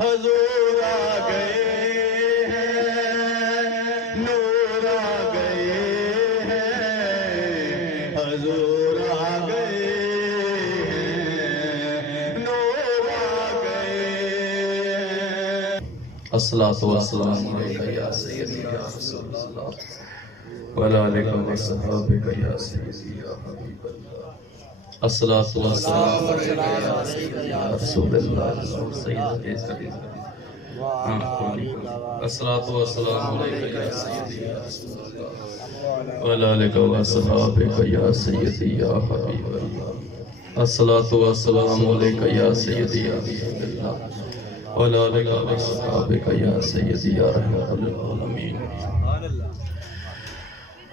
حضور آ گئے ہیں، نور آ گئے ہیں، حضور آ گئے ہیں، نور آ گئے ہیں۔ الصلاۃ والسلام علیکہ یا سیدی یا رسول اللہ وعلی آلہ وصحبہ یا سیدی یا حبیب اللہ۔ الصلاۃ والسلام علیکہ یا سیدی یا رسول اللہ سیدی الصلاۃ والسلام علیکہ یا سیدی یا رسول اللہ وعلی آلہ وصحبہ یا سیدی یا حبیب اللہ۔ الصلاۃ والسلام علیکہ یا سیدی یا رسول اللہ وعلی آلہ وصحبہ یا سیدی یا رحمت للعالمین۔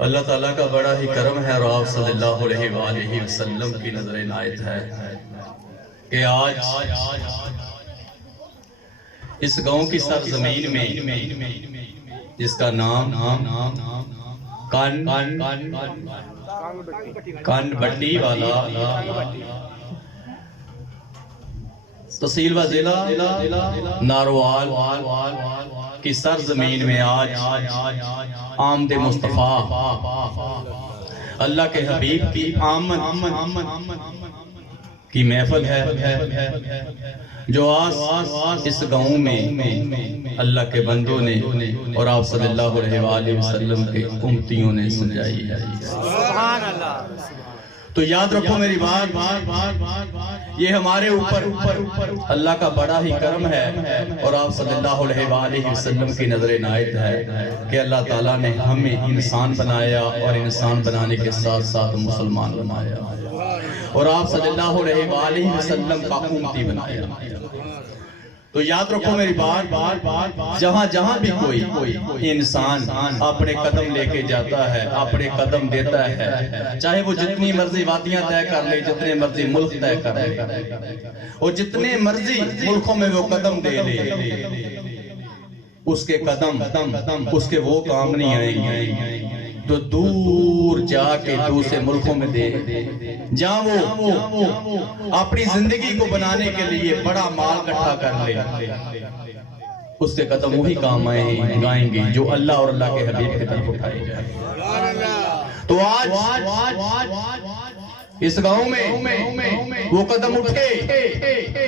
اللہ تعالیٰ کا بڑا ہی کرم ہے اور آپ صلی اللہ علیہ وآلہ وسلم کی نظر عنایت ہے کہ آج اس گاؤں کی سرزمین میں جس کا نام کنڈ بٹی والا تحصیل و ضلع ناروال کی سرزمین میں آج آمد مصطفیٰ اللہ کے حبیب کی آمد کی محفل ہے جو آج اس گاؤں میں اللہ کے بندوں نے اور آپ صلی اللہ علیہ وآلہ وسلم کے امتیوں نے سجائی ہے۔ سبحان اللہ۔ تو یاد رکھو میری بات، یہ ہمارے اوپر اللہ کا بڑا ہی کرم ہے اور آپ صلی اللہ علیہ وآلہ وسلم کی نظر عنایت ہے کہ اللہ تعالیٰ نے ہمیں انسان بنایا اور انسان بنانے کے ساتھ ساتھ مسلمان بنایا اور آپ صلی اللہ علیہ وآلہ وسلم کا امتی بنایا۔ تو یاد رکھو میری بات، جہاں جہاں بھی کوئی انسان اپنے قدم لے کے جاتا ہے، اپنے قدم دیتا ہے، چاہے وہ جتنی مرضی وادیاں طے کر لے، جتنے مرضی ملک طے کر لے اور جتنے مرضی ملکوں میں وہ قدم دے لے، اس کے قدم اس کے وہ کام نہیں آئیں گے تو دور جا کے دوسرے ملکوں میں دے جہاں وہ اپنی زندگی کو بنانے کے لیے بڑا مال اکٹھا کر لے، اس کے قدم وہی کام آئیں گے جو اللہ اور اللہ کے حبیب کی طرف اٹھائے جائیں۔ تو آج اس گاؤں میں وہ قدم اٹھے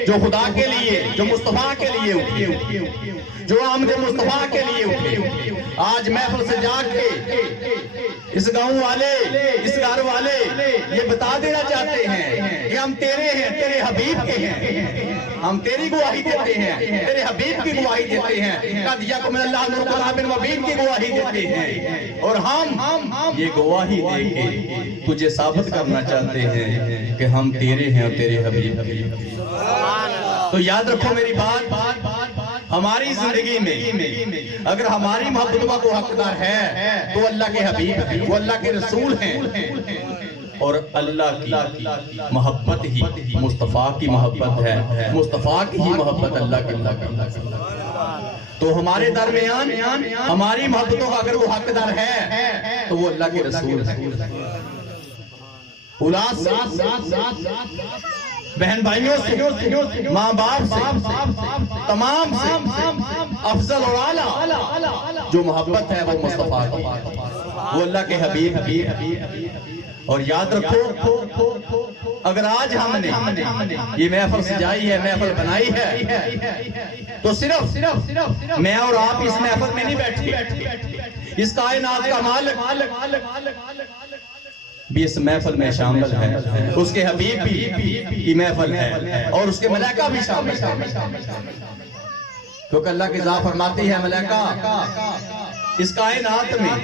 جو خدا کے لیے، جو مصطفیٰ کے لیے اٹھے، جو آمد مصطفیٰ کے لیے اٹھے۔ آج محفل سے جا کے اس گاؤں والے، اس گھر والے یہ بتا دینا چاہتے ہیں کہ ہم تیرے ہیں، تیرے حبیب کے ہیں، ہم تیری گواہی دیتے ہیں، تیرے حبیب کی گواہی دیتے ہیں، قد یکم من اللہ نور قلب مبین کی گواہی دیتے ہیں اور ہم یہ گواہی دے کے تجھے ثابت کرنا چاہتے ہیں کہ ہم تیرے ہیں اور تیرے حبیب کے۔ تو یاد رکھو میری بات، ہماری زندگی میں اگر ہماری محبت کو حقدار ہے تو اللہ کے حبیب، وہ اللہ کے رسول ہیں اور اللہ کی محبت ہی مصطفیٰ کی محبت ہے، مصطفیٰ کی ہی محبت اللہ کی۔ تو ہمارے درمیان ہماری محبتوں کا اگر وہ حقدار ہے تو وہ اللہ کے رسول ہے۔ اولاد بہن بھائیوں سے، ماں باپ سے، تمام سے افضل اور اعلیٰ جو محبت ہے وہ مصطفیٰ کی، وہ اللہ کے حبیب۔ اور یاد رکھو اگر آج ہم نے یہ محفل سجائی ہے، محفل بنائی ہے تو صرف میں اور آپ اس محفل میں نہیں بیٹھے، اس کائنات کا مالک بھی اس محفل میں شامل ہے، اس کے حبیب بھی کی محفل ہے اور اس کے ملائکہ بھی شامل ہے، کیونکہ اللہ کی ذات فرماتی ہے ملائکہ اس کائنات میں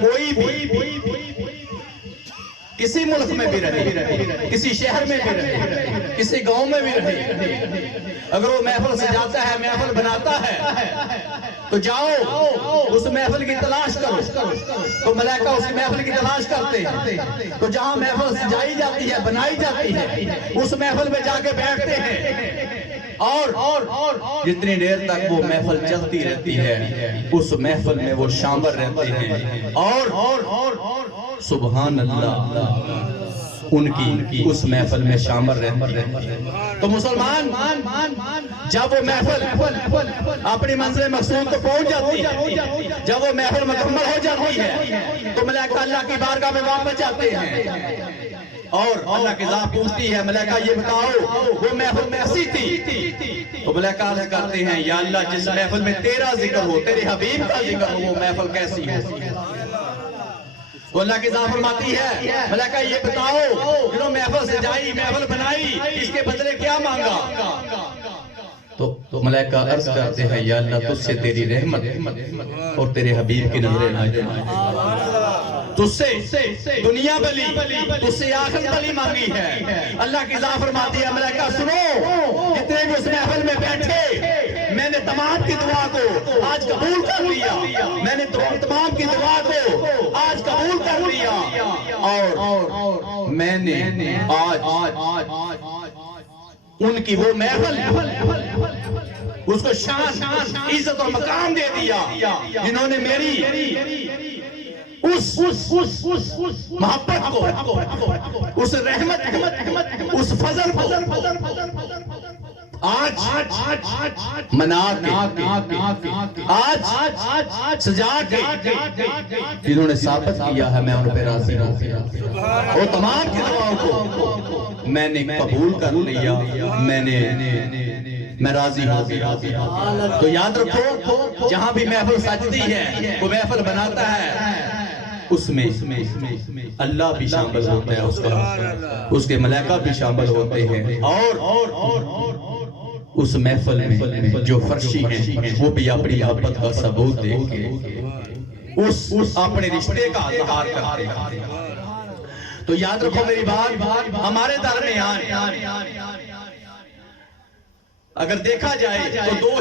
کوئی بھی کسی ملک میں بھی رہے، کسی شہر میں بھی رہے، کسی گاؤں میں بھی رہے، اگر وہ محفل سجاتا ہے، محفل بناتا ہے تو جاؤ اس محفل کی تلاش کرو، تو ملائکہ اس محفل کی تلاش کرتے ہیں، تو جہاں محفل سجائی جاتی ہے، بنائی جاتی ہے، اس محفل میں جا کے بیٹھتے ہیں اور جتنی دیر تک وہ محفل چلتی رہتی ہے اس محفل میں وہ شامل رہتے ہیں اور سبحان اللہ ان کی اس محفل میں شامل رہتے ہیں۔ تو مسلمان جب وہ محفل اپنی منزل مقصود کو پہنچ جاتی ہے، جب وہ محفل مکمل ہو جاتی ہے تو ملائکہ اللہ کی بارگاہ میں واپس جاتے ہیں اور اللہ کی ذات پوچھتی ہے ملائکہ یہ بتاؤ وہ محفل کیسی تھی؟ تو ملائکہ عرض کرتے ہیں یا اللہ جس محفل میں تیرا ذکر ہو، تیرے حبیب کا ذکر ہو، وہ محفل کیسی ہو؟ تو اللہ کی ذات فرماتی ہے ملائکہ یہ بتاؤ جنہوں محفل سجائی، محفل بنائی، اس کے بدلے کیا مانگا؟ تو ملائکہ عرض کرتے ہیں یا اللہ تجھ سے تیری رحمت اور تیرے حبیب کی نظر عنایت، تجھ سے دنیا بلی، تجھ سے آخرت بلی مانگی ہے۔ اللہ کی ذات فرماتی ہے ملائکہ سنو، جتنے بھی اس محفل میں بیٹھے میں نے تمام کی دعا کو آج قبول کر لیا، میں نے تمام کی دعا کو آج قبول کر لیا، اور میں نے آج ان کی وہ محفل اس کو شان، عزت اور مقام دے دیا جنہوں نے میری اس محبت کو، اس رحمت کو، اس فضل کو آج منا کے، آج سجا کے جنہوں نے ثابت کیا ہے میں ان پہ راضی ہوں، اور تمام کی دعاؤں کو میں نے قبول کر لیا، میں راضی ہوں۔ تو یاد رکھو جہاں بھی محفل سجتی ہے، وہ محفل بناتا ہے، اس میں اللہ بھی شامل ہوتا ہے، اس کے ملائکہ بھی شامل ہوتے ہیں، اور اس محفل میں جو فرشی ہیں وہ بھی اپنی محبت کا ثبوت دے کے اس اپنے رشتے کا اظہار کرتے ہیں۔ تو یاد رکھو میری بات، ہمارے درمیان اگر دیکھا جائے تو دو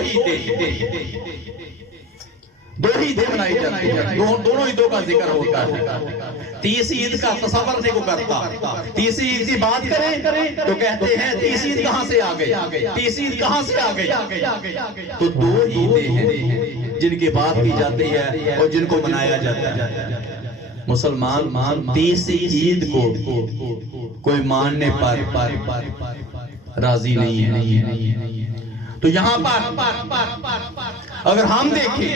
ہی دن منائی جاتی ہے، دونوں عیدوں کا ذکر ہوتا ہے۔ تیسری عید کا تصور نہیں کو کرتا، تیسری عید کی بات کریں تو کہتے ہیں تیسری عید کہاں سے آ گئی، تیسری عید کہاں سے آ گئی؟ تو دو عیدیں ہیں جن کی بات کی جاتی ہے اور جن کو منایا جاتا ہے۔ مسلمان تیسری عید کو کوئی ماننے پر راضی نہیں ہے۔ تو یہاں پر اگر ہم دیکھیں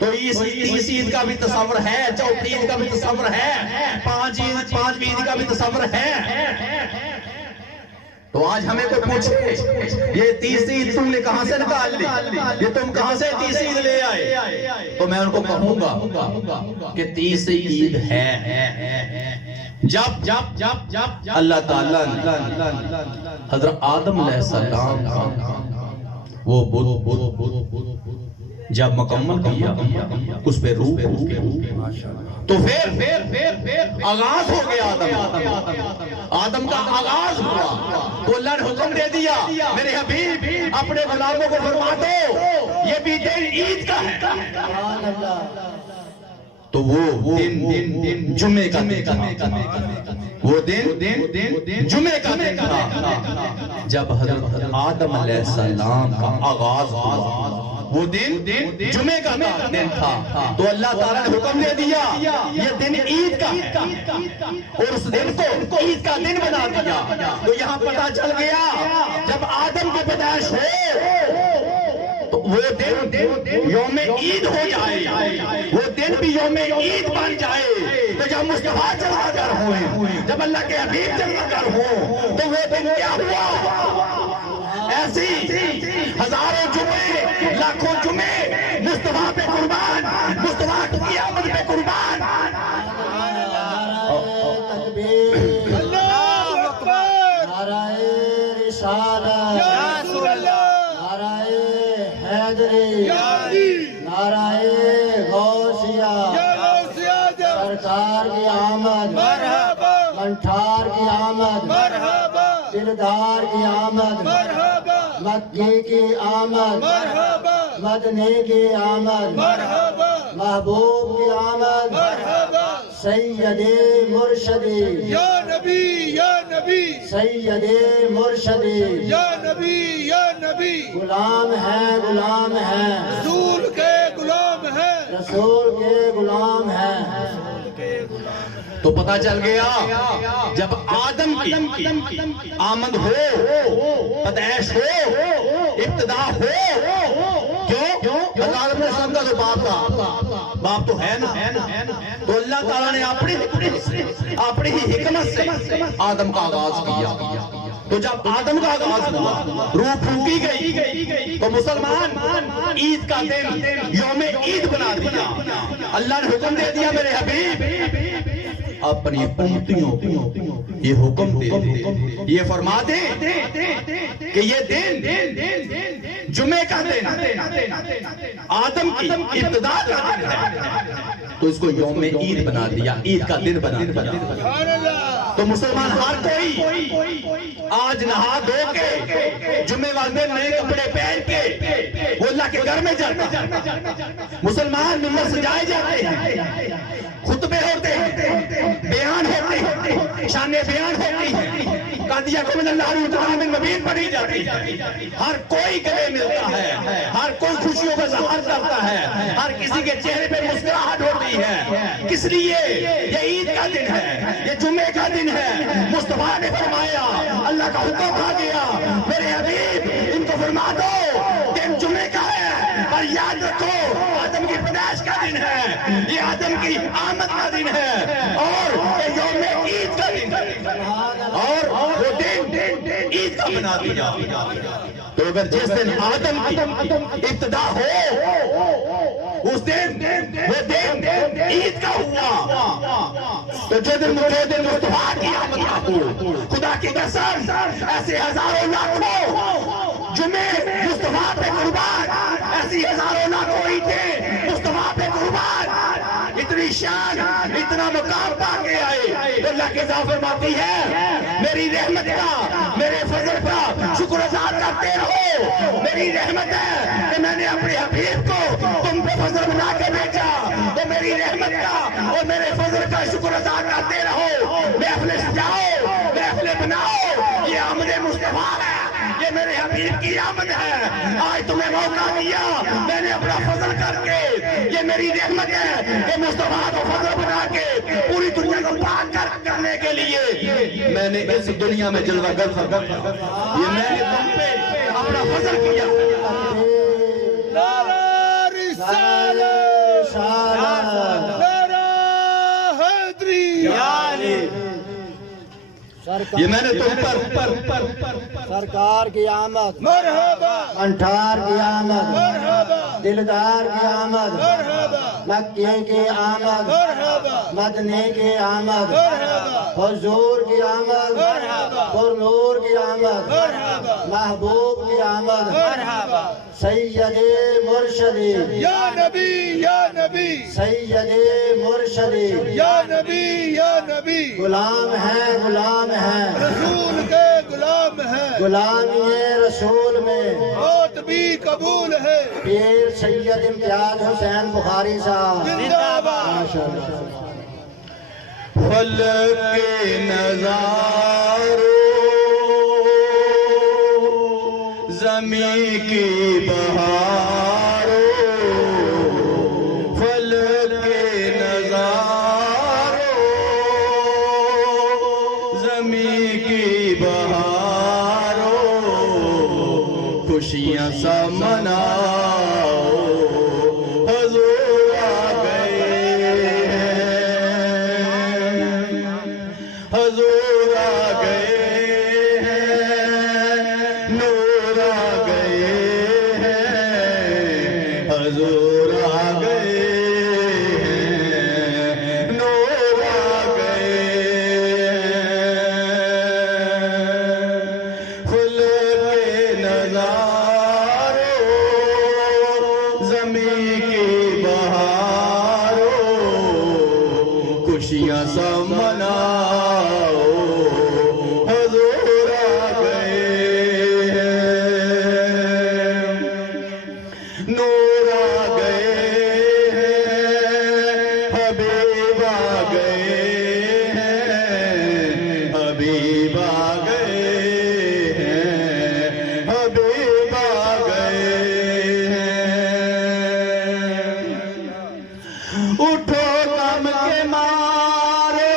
تو اس عید کا بھی تصور ہے، چوتھی عید کا بھی تصور ہے، پانچویں عید کا بھی تصور ہے۔ تو آج ہمیں کوئی پوچھے یہ تیسری عید تم نے کہاں سے نکال لی، یہ تم کہاں سے تیسری عید لے آئے؟ تو میں ان کو کہوں گا کہ تیسری عید ہے جب اللہ تعالیٰ نے حضرت آدم علیہ السلام وہ جب مکمل کیا اس پہ روح تو پھر آغاز ہو گیا آدم کا آغاز ہوا، تو اللہ نے حکم دے دیا میرے حبیب اپنے غلاموں کو فرما دو یہ بھی دن عید کا ہے۔ تو وہ دن جمعے کا تھا، وہ دن جمعے کا دن تھا جب حضرت آدم علیہ السلام کا آغاز ہوا، وہ دن جمعے کا دن تھا۔ تو اللہ تعالیٰ نے حکم دے دیا یہ دن عید کا ہے اور اس دن کو عید کا دن بنا دیا۔ تو یہاں پتہ چل گیا جب آدم کی پیدائش ہو تو وہ دن یوم عید ہو جائے، وہ دن بھی یوم عید بن جائے۔ تو جب مصطفیٰ جلوہ گر ہوئے، جب اللہ کے حبیب جلوہ گر ہوں تو وہ دن کیا ہوا؟ ایسی ہزاروں جمعے، لاکھوں جمعے مصطفیٰ پہ قربان، مصطفیٰ کی آمد پہ قربان۔ تکبیر، اللہ اکبر، نعرہ رسالت، نعرہ حیدری، نعرہ غوثیہ، سرکار کی آمد، کنٹھار کی آمد، دلدار کی آمد، مکی کی آمد، مدنی کی آمد، محبوب کی آمد، سیدی مرشدی، یا نبی یا نبی، سیدی مرشدی، یا نبی یا نبی، غلام ہے غلام ہے، رسول کے غلام ہے، رسول کے غلام ہے۔ تو پتہ چل گیا جب آدم کی آمد ہو، پیدائش ہو، ابتدا ہو، کیوں؟ اللہ علیہ وسلم کا جو باپ تھا، باپ تو ہے نا، تو اللہ تعالیٰ نے اپنی ہی حکمت سے آدم کا آغاز کیا۔ تو جب آدم کا آغاز ہوا، روح پھونکی گئی، تو مسلمان عید کا دن یوم عید بنا دیا۔ اللہ نے حکم دے دیا میرے حبیب اپنی امتیوں کو یہ حکم دے دے، یہ فرما دے کہ یہ دن جمعے کا دن آدم کی ابتدا کا دن ہے، تو اس کو یوم عید بنا دیا، عید کا دن بنا دیا۔ تو مسلمان ہر کوئی آج نہا دھو کے جمعے والے دن نئے کپڑے پہن کے وہ اللہ کے گھر میں جاتا ہے۔ مسلمان ممبر سجائے جاتے ہیں، خطبے ہوتے ہیں، بیان ہوتے ہیں، شان بیان ہوتی ہے، قادیہ کو من اللہ تعالیٰ من مبین پڑھی جاتی ہے۔ ہر کوئی گلے ملتا ہے، ہر کوئی خوشیوں کا اظہار کرتا ہے، ہر کسی کے چہرے پہ مسکراہٹ ہوتی ہے۔ کس لیے؟ یہ عید کا دن ہے، یہ جمعے کا دن ہے۔ مصطفیٰ نے فرمایا، اللہ کا حکم آ گیا، میرے حبیب ان کو فرما دو دن جمعے کا ہے، اور یاد رکھو آدم کی پیدائش کا دن ہے، یہ آدم کی آمد کا دن ہے، اور یہ یوم عید کا دن ہے، اور وہ دن عید کا بنا دیا۔ تو اگر جس دن آدم کی ابتدا ہو اس دن وہ دن عید کا ہوا، تو جو دن مصطفیٰ کی آمد کا ہو، خدا کی قسم ایسے ہزاروں لاکھوں جمعے مصطفیٰ پہ قربان، ایسی ہزاروں لاکھوں عیدیں مصطفیٰ پہ قربان، اتنی شان اتنا مقام پا کے آئے۔ اللہ کے ذات فرماتی ہے میری رحمت کا، میرے فضل کا شکر ادا کرتے رہو۔ میری رحمت ہے کہ میں نے اپنے حبیب کو تم پہ فضل بنا کے بھیجا، تو میری رحمت کا اور میرے فضل کا شکر ادا کرتے رہو۔ محفل سجاؤ، محفل بناؤ، یہ آمد مصطفیٰ ہے، یہ میرے حبیب کی آمد ہے۔ آج تمہیں موقع دیا، میں نے اپنا فضل کر کے، یہ میری رحمت ہے کہ مصطفیٰ کو فضل بنا کے پوری دنیا کو پاک کرنے کے لیے میں نے اس دنیا میں جلوہ گر فرق، یہ میں نے تم پہ اپنا فضل کیا۔ نعرہ رسالت، نعرہ حیدری، یہ میں نے تم پر سرکار کی آمد، مرحبا انٹھار کی آمد، مرحبا دلدار کی آمد، مرحبا مکے کی آمد، مرحبا مدنے کی آمد، مرحبا حضور کی آمد، مرحبا پر نور کی آمد، مرحبا محبوب کی آمد، مرحبا سید مرشدی، یا نبی یا نبی سید مرشدی، یا نبی یا نبی، غلام ہے غلام ہے، رسول کے غلام ہے، غلامی رسول میں موت بھی قبول ہے، پیر سید امتیاز حسین بخاری صاحب، زندہ باد۔ ماشاءاللہ۔ فلک کے نظاروں زمین کی بہاروں، فلک کے نظاروں زمین کی بہاروں، خوشیاں سا مناؤ، حضور آ گئے ہیں، حضور آ گئے ہیں، نور آ گئے ہیں، حضور آ گئے ہیں، نور آ گئے ہیں، خلق کے نظاروں زمین کی بہاروں، خوشیاں سا مناؤ، حضور آ گئے ہیں، نور آ گئے ہیں، حبیب آ گئے ہیں، حبیب آ گئے ہیں، حبیب آ گئے ہیں۔ اٹھو غم کے مارو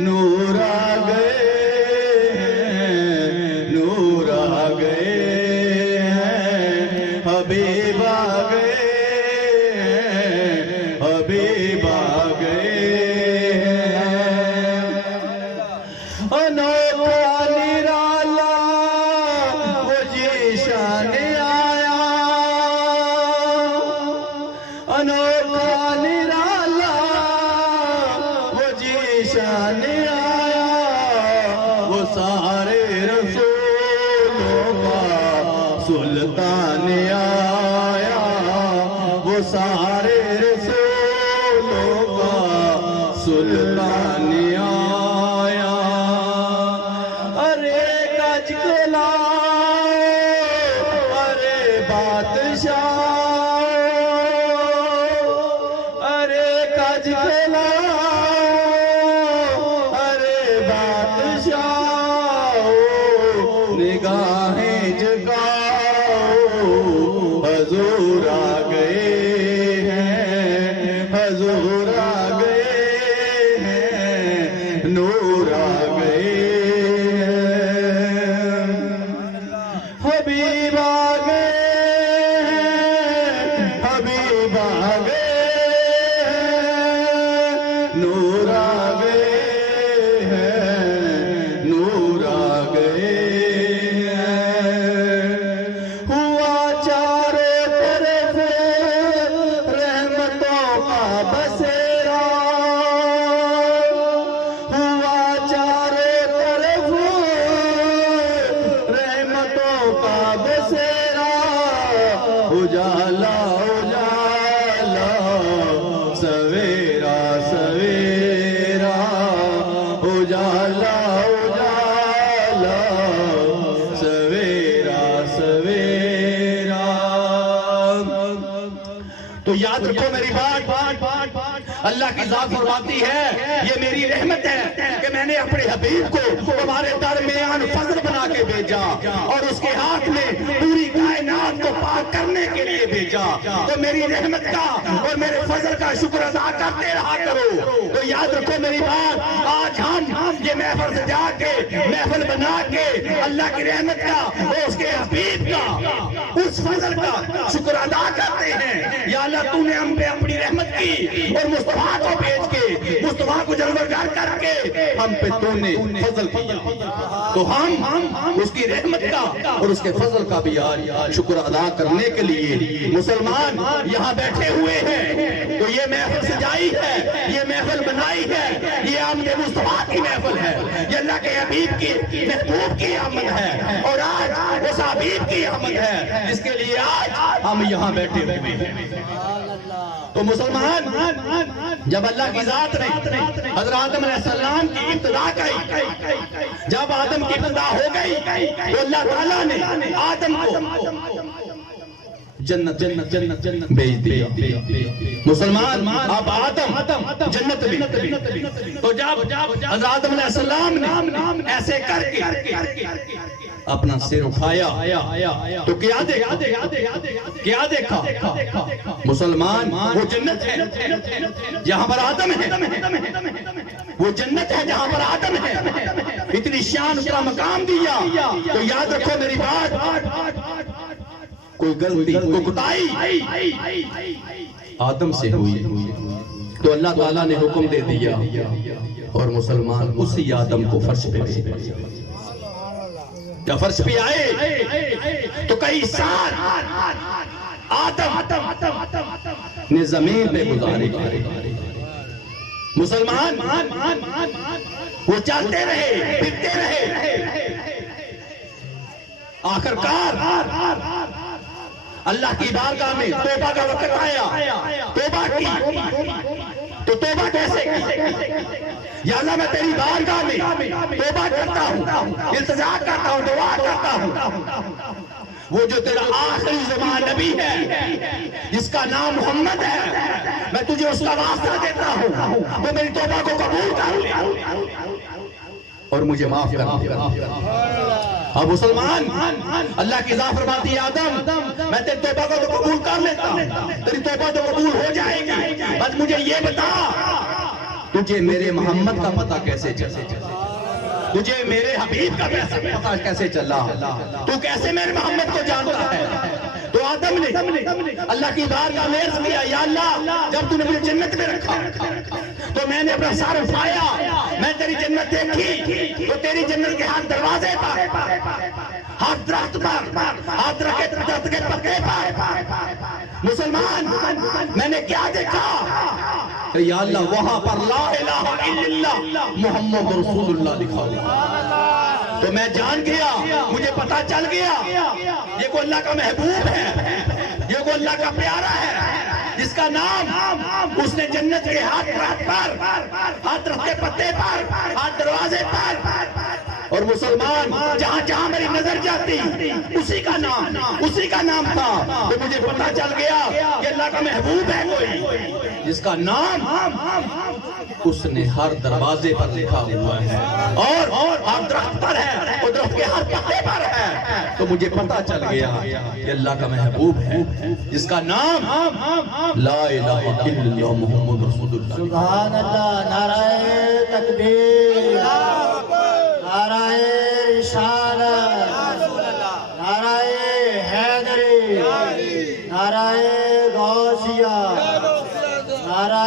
نور آ گئے نور آ گئے حبیب آ گئے حبیب آ گئے انوکھا نرالا وہ جیشان آیا انوکھا نرالا وہ جیشان آیا وہ سارے رسولوں کا سلطان آیا وہ سارے رسولوں کا سلطان آیا ارے گج گلاؤ ارے بادشاہ ارے گج گلاؤ ارے بادشاہ نگاہیں جگاؤ حضور آ گئے ہیں حضور آ گئے ہیں نور آ گئے ہیں حبیب آ گئے ہیں حبیب آ گئے ہیں نور آ گئے ہیں نور آ گئے ہیں ہوا چاروں طرف رحمتوں کا بسیرا ہوا چاروں طرف رحمتوں کا بسیرا اجالا اجالا سویرا سویرا اجالا اجالا سویرا سویرا تو یاد رکھو میری بات اللہ کی ذات فرماتی ہے یہ میری رحمت ہے کہ میں نے اپنے حبیب کو تمہارے درمیان فضل بنا کے بھیجا اور اس کے ہاتھ میں پوری کائنات کو پاک کرنے کے لیے بھیجا تو میری رحمت کا اور میرے فضل کا شکر ادا کرتے رہا کرو تو یاد رکھو میری بات آج ہم یہ محفل سجا کے محفل بنا کے اللہ کی رحمت کا اور اس کے حبیب کا اس فضل کا شکر ادا کرتے ہیں یا اللہ تو نے ہم پہ اپنی رحمت کی اور مصطفیٰ کو بھیج کے مصطفیٰ کو جلوگر کر کے ہم پہ تو نے فضل کیا تو ہم اس کی رحمت کا اور اس کے فضل کا بھی آج شکر ادا کرنے کے لیے مسلمان یہاں بیٹھے ہوئے ہیں تو یہ محفل سجائی ہے یہ محفل بنائی ہے یہ آمد مصطفیٰ کی محفل ہے یہ اللہ کے حبیب کی محبوب کی آمد ہے اور آج اس حبیب کی آمد ہے جس کے لیے آج ہم یہاں بیٹھے ہوئے ہیں تو مسلمان جب اللہ کی ذات نے حضرت آدم علیہ السلام کی ابتدا کی جب آدم کی ابتدا ہو گئی تو اللہ تعالیٰ نے آدم کو جنت بھیج دیا مسلمان اب آدم جنت میں تو جب حضرت آدم علیہ السلام نے ایسے کر کے اپنا سر اٹھایا تو کیا دیکھا مسلمان وہ جنت ہے جہاں پر آدم ہے وہ جنت ہے جہاں پر آدم ہے اتنی شان اتنا مقام دیا تو یاد رکھو میری بات کوئی غلطی کوئی کوتاہی آدم سے ہوئی تو اللہ تعالیٰ نے حکم دے دیا اور مسلمان اسی آدم کو فرش پہ جب فرش پہ آئے تو کئی سال آدم نے زمین پہ گزارے مسلمان وہ چلتے رہے پھرتے رہے آخرکار اللہ کی بارگاہ میں توبہ کا وقت آیا توبہ کی تو توبہ کیسے کی یا اللہ میں تیری بارگاہ میں توبہ کرتا ہوں التجا کرتا ہوں دعا کرتا ہوں وہ جو تیرا آخری زمان نبی ہے جس کا نام محمد ہے میں تجھے اس کا واسطہ دیتا ہوں وہ میری توبہ کو قبول کر لے اور مجھے معاف کر دے اب مسلمان اللہ کی ذات فرماتی ہے آدم میں تیری توبہ کو تو قبول کر لیتا ہوں تیری توبہ تو قبول ہو جائے گی بس مجھے یہ بتا تجھے میرے محمد کا پتہ کیسے چلا؟ تجھے میرے حبیب کا پتہ کیسے چلا؟ تو کیسے میرے محمد کو جانتا ہے؟ تو آدم نے اللہ کی بارگاہ میں عرض کیا، یا اللہ جب تو نے مجھے جنت میں رکھا تو میں نے اپنا سر اٹھایا، میں تیری جنت دیکھی تو تیری جنت کے ہاتھ دروازے پر، ہاتھ درخت پر، ہاتھ درخت کے پتے پر، مسلمان میں نے کیا دیکھا؟ یا اللہ وہاں پر لا الہ الا اللہ محمد رسول اللہ لکھا ہوا، تو میں جان گیا، مجھے پتا چل گیا یہ کوئی اللہ کا محبوب ہے، یہ کوئی اللہ کا پیارا ہے، جس کا نام اس نے جنت کے ہاتھ پر، ہاتھ درخت کے پتے پر، ہاتھ دروازے پر، اور مسلمان جہاں جہاں میری نظر جاتی اسی کا نام تھا، تو مجھے پتا چل گیا کہ اللہ کا محبوب ہے کوئی جس کا نام اس نے ہر دروازے پر لکھا ہوا ہے اور ہر درخت پر ہے، اور درخت کے ہر پتے پر ہے، تو مجھے پتا چل گیا کہ اللہ کا محبوب ہے جس کا نام لا الہ الا اللہ محمد رسول اللہ۔ سبحان اللہ، نعرہ تکبیر، نعرہ رسالت، نعرہ حیدری، نعرہ غوثیہ، نعرہ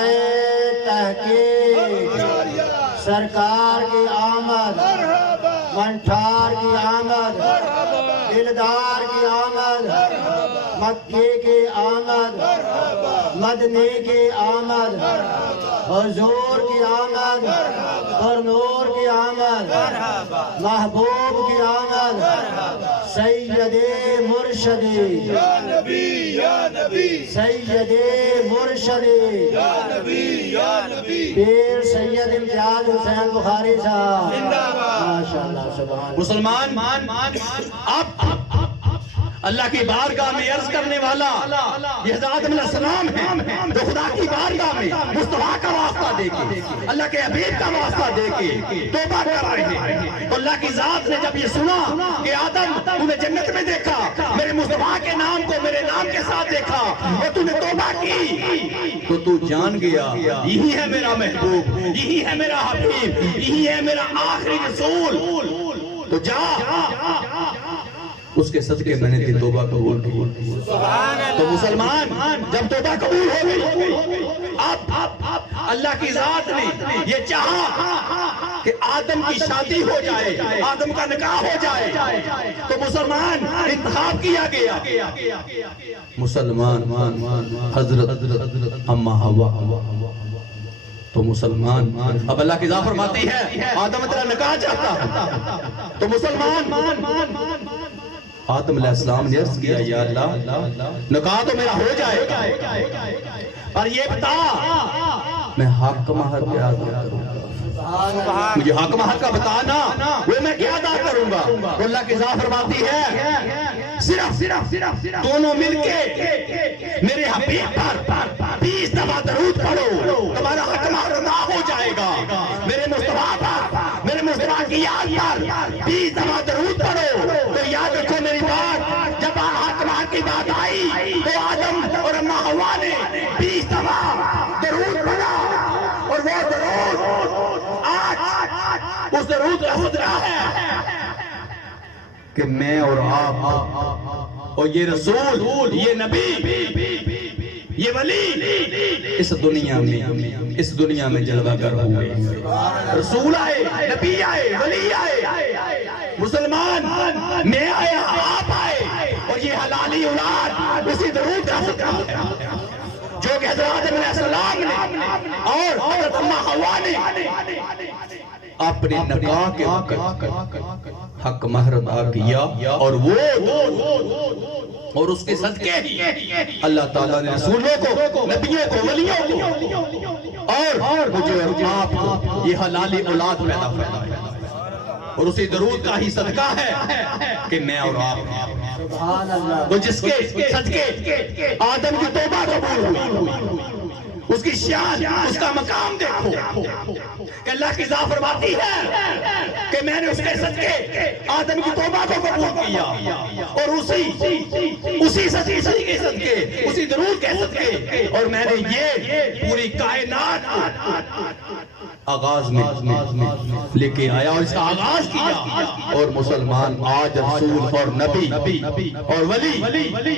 تحقیق، سرکار کی آمد، منٹھار کی آمد، دلدار کی آمد، مکی کی آمد، مدنی کی آمد، حضور کی آمد، نور کی آمد، محبوب کی آمد، سید مرشدی، یا نبی یا نبی سید مرشدی، یا نبی یا نبی، پیر سید امتیاز حسین بخاری صاحب، ماشاءاللہ سبحان مسلمان اب اللہ کی بارگاہ میں عرض کرنے والا یہ حضرت علیہ السلام ہے، جو خدا کی بارگاہ میں مصطفیٰ کا واسطہ دے کے، اللہ کے حبیب کا واسطہ دے کے توبہ کر رہے ہیں۔ تو اللہ کی ذات نے جب یہ سنا کہ آدم تو نے جنت میں دیکھا، میرے مصطفیٰ کے نام کو میرے نام کے ساتھ دیکھا اور تو نے توبہ کی، تو تو جان گیا یہی ہے میرا محبوب، یہی ہے میرا حبیب، یہی ہے میرا آخری رسول، تو جا اس کے صدقے میں نے تیری توبہ قبول کی۔ تو مسلمان جب توبہ قبول ہو گئی، اب اللہ کی ذات نے یہ چاہا کہ آدم کی شادی ہو جائے، آدم کا نکاح ہو جائے، تو مسلمان انتخاب کیا گیا، مسلمان حضرت اما حوا، تو مسلمان اب اللہ کی ذات فرماتی ہے آدم تیرا نکاح چاہتا، تو مسلمان آدم علیہ السلام نے عرض کیا، یا اللہ نکاح تو میرا ہو جائے گا، پر یہ بتا میں حق مہر کیا ادا کروں گا، مجھے حق مہر کا بتانا وہ میں کیا ادا کروں گا۔ تو اللہ کی ذات فرماتی ہے صرف دونوں مل کے میرے حبیب پر 20 دفعہ درود پڑھو، تمہارا حق مہر ادا ہو جائے گا۔ میرے مصطفیٰ پر، میرے مصطفیٰ کی یاد پر 20 دفعہ درود پڑھو، تو یاد رکھو میری بات، جب حق مہر کی بات آئی تو آدم اور اما حوا نے 20 دفعہ درود پڑھا، اور وہ درود آج اس درود کا خطرہ ہے کہ میں اور آپ اور یہ رسول، یہ نبی، یہ ولی اس دنیا میں جلوہ گر ہوئے، رسول آئے، نبی آئے، ولی آئے، مسلمان میں آیا، آپ آئے، اور یہ حلالی اولاد اسی درود کا خطرہ ہے جو کہ حضرت آدم علیہ السلام نے اور حضرت اما حوا نے اپنے نکاح کے وقت حق مہر ادا کیا، اور اور اس کے صدقے ہی اللہ تعالیٰ نے رسولوں کو، نبیوں کو، ولیوں کو اور مجھے اور آپ کو یہ حلالی اولاد پیدا فرمایا، اور اسی درود کا ہی صدقہ ہے کہ میں اور آپ، تو جس کے صدقے آدم کی توبہ قبول ہوئی، اس کی شان، اس کا مقام دیکھو کہ اللہ کی ذات فرماتی ہے کہ میں نے اس کے صدقے آدم کی توبہ کو قبول کیا اور اسی صدقے کے صدقے، اسی درود کے صدقے، اور میں نے یہ پوری کائنات آغاز میں لے کے آیا اور اس کا آغاز کیا، اور مسلمان آج رسول اور نبی اور ولی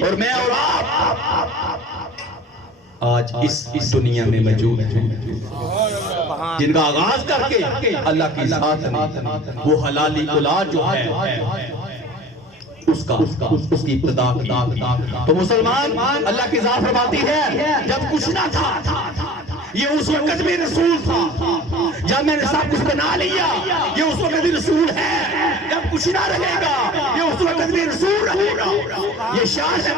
اور میں اور آپ آج اس دنیا میں موجود ہیں، جن کا آغاز کر کے اللہ کی ذات نے وہ حلالی اولاد جو ہے اس کی ابتدا کی۔ تو مسلمان اللہ کی ذات فرماتی ہے جب کچھ نہ تھا یہ اس وقت بھی رسول تھا، جب میں نے سب کچھ بنا لیا یہ اس وقت بھی رسول ہے، جب کچھ نہ رہے گا یہ اس وقت بھی رسول رہے گا۔ یہ شان ہے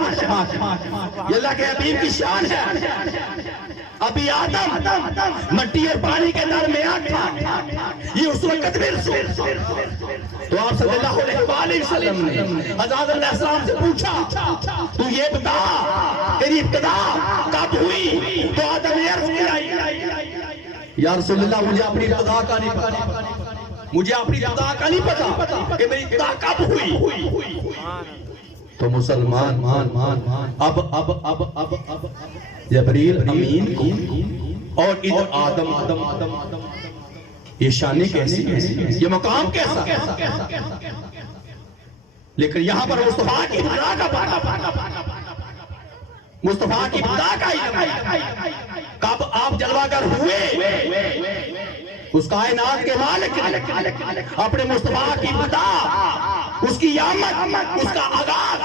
یہ اللہ کے حبیب کی شان ہے۔ ابھی آدم مٹی اور پانی کے درمیان تھا، یہ اس وقت بھی رسول تھا۔ تو آپ صلی اللہ علیہ وسلم نے حضرت علیہ السلام سے پوچھا تو یہ بتا تیری ابتدا کب ہوئی؟ تو آدم نے عرض کیا یا رسول اللہ مجھے اپنی ابتدا کا نہیں پتا، مجھے اپنی ابتدا کا نہیں پتا کہ میری ابتدا کب ہوئی۔ تو مسلمان اب جبریل امین کو اور ادھر آدم یہ شانی کیسی ہے، یہ مقام کیسا، لیکن یہاں پر مصطفیٰ کی ابتدا کا مصطفیٰ کی ابتدا کا ہی کب آپ جلوہ گر ہوئے، اس کائنات کے مالک اپنے مصطفیٰ کی ابتدا، اس کی آمد، اس کا آغاز،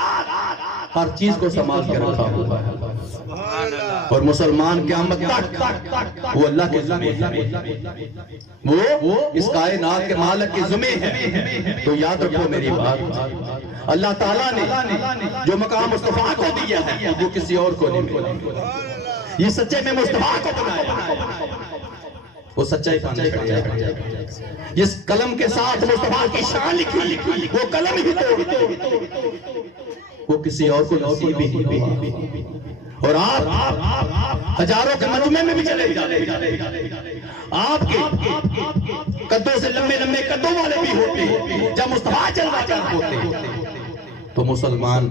ہر چیز کو سنبھال کے رکھا ہوا ہے۔ اور مسلمان قیامت تک وہ اللہ کے ذمہ ہے، وہ اس کائنات کے مالک کے ذمہ ہے۔ تو یاد رکھو میری بات، اللہ تعالیٰ نے جو مقام مصطفیٰ کو دیا ہے وہ کسی اور کو نہیں ملا، یہ سچے میں مصطفیٰ کو بنایا، وہ سچائی پانے چڑھیا، جس قلم کے ساتھ مصطفیٰ کی شان لکھی وہ قلم ہی توڑ، وہ کسی اور کو نصیب ہی نہیں ہوا۔ اور آپ ہزاروں کے مجمع میں بھی چلے جاتے، آپ کے قدوں سے لمبے لمبے قدوں والے بھی ہوتے، جب مصطفیٰ چل رہا ہوتے تو مسلمان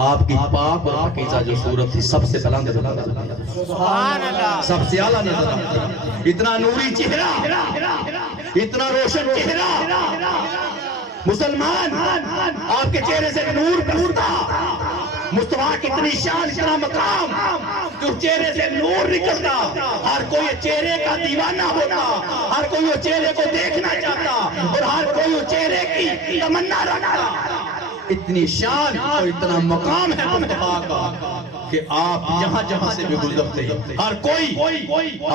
آپ کی پاک اور پاکیزہ جو صورت تھی سب سے بلند نظر آتا، سب سے اعلیٰ نظر آتا، اتنا نوری چہرہ، اتنا روشن چہرہ، مسلمان آپ کے چہرے سے نور پھوٹتا، مصطفیٰ کی اتنی شان، اتنا مقام کہ اس چہرے سے نور نکلتا، ہر کوئی چہرے کا دیوانہ ہوتا، ہر کوئی وہ چہرے کو دیکھنا چاہتا اور ہر کوئی وہ چہرے کی تمنا رکھتا۔ اتنی شان اور اتنا مقام ہے مصطفیٰ کا کہ آپ جہاں جہاں سے بھی گزرتے ہیں ہر کوئی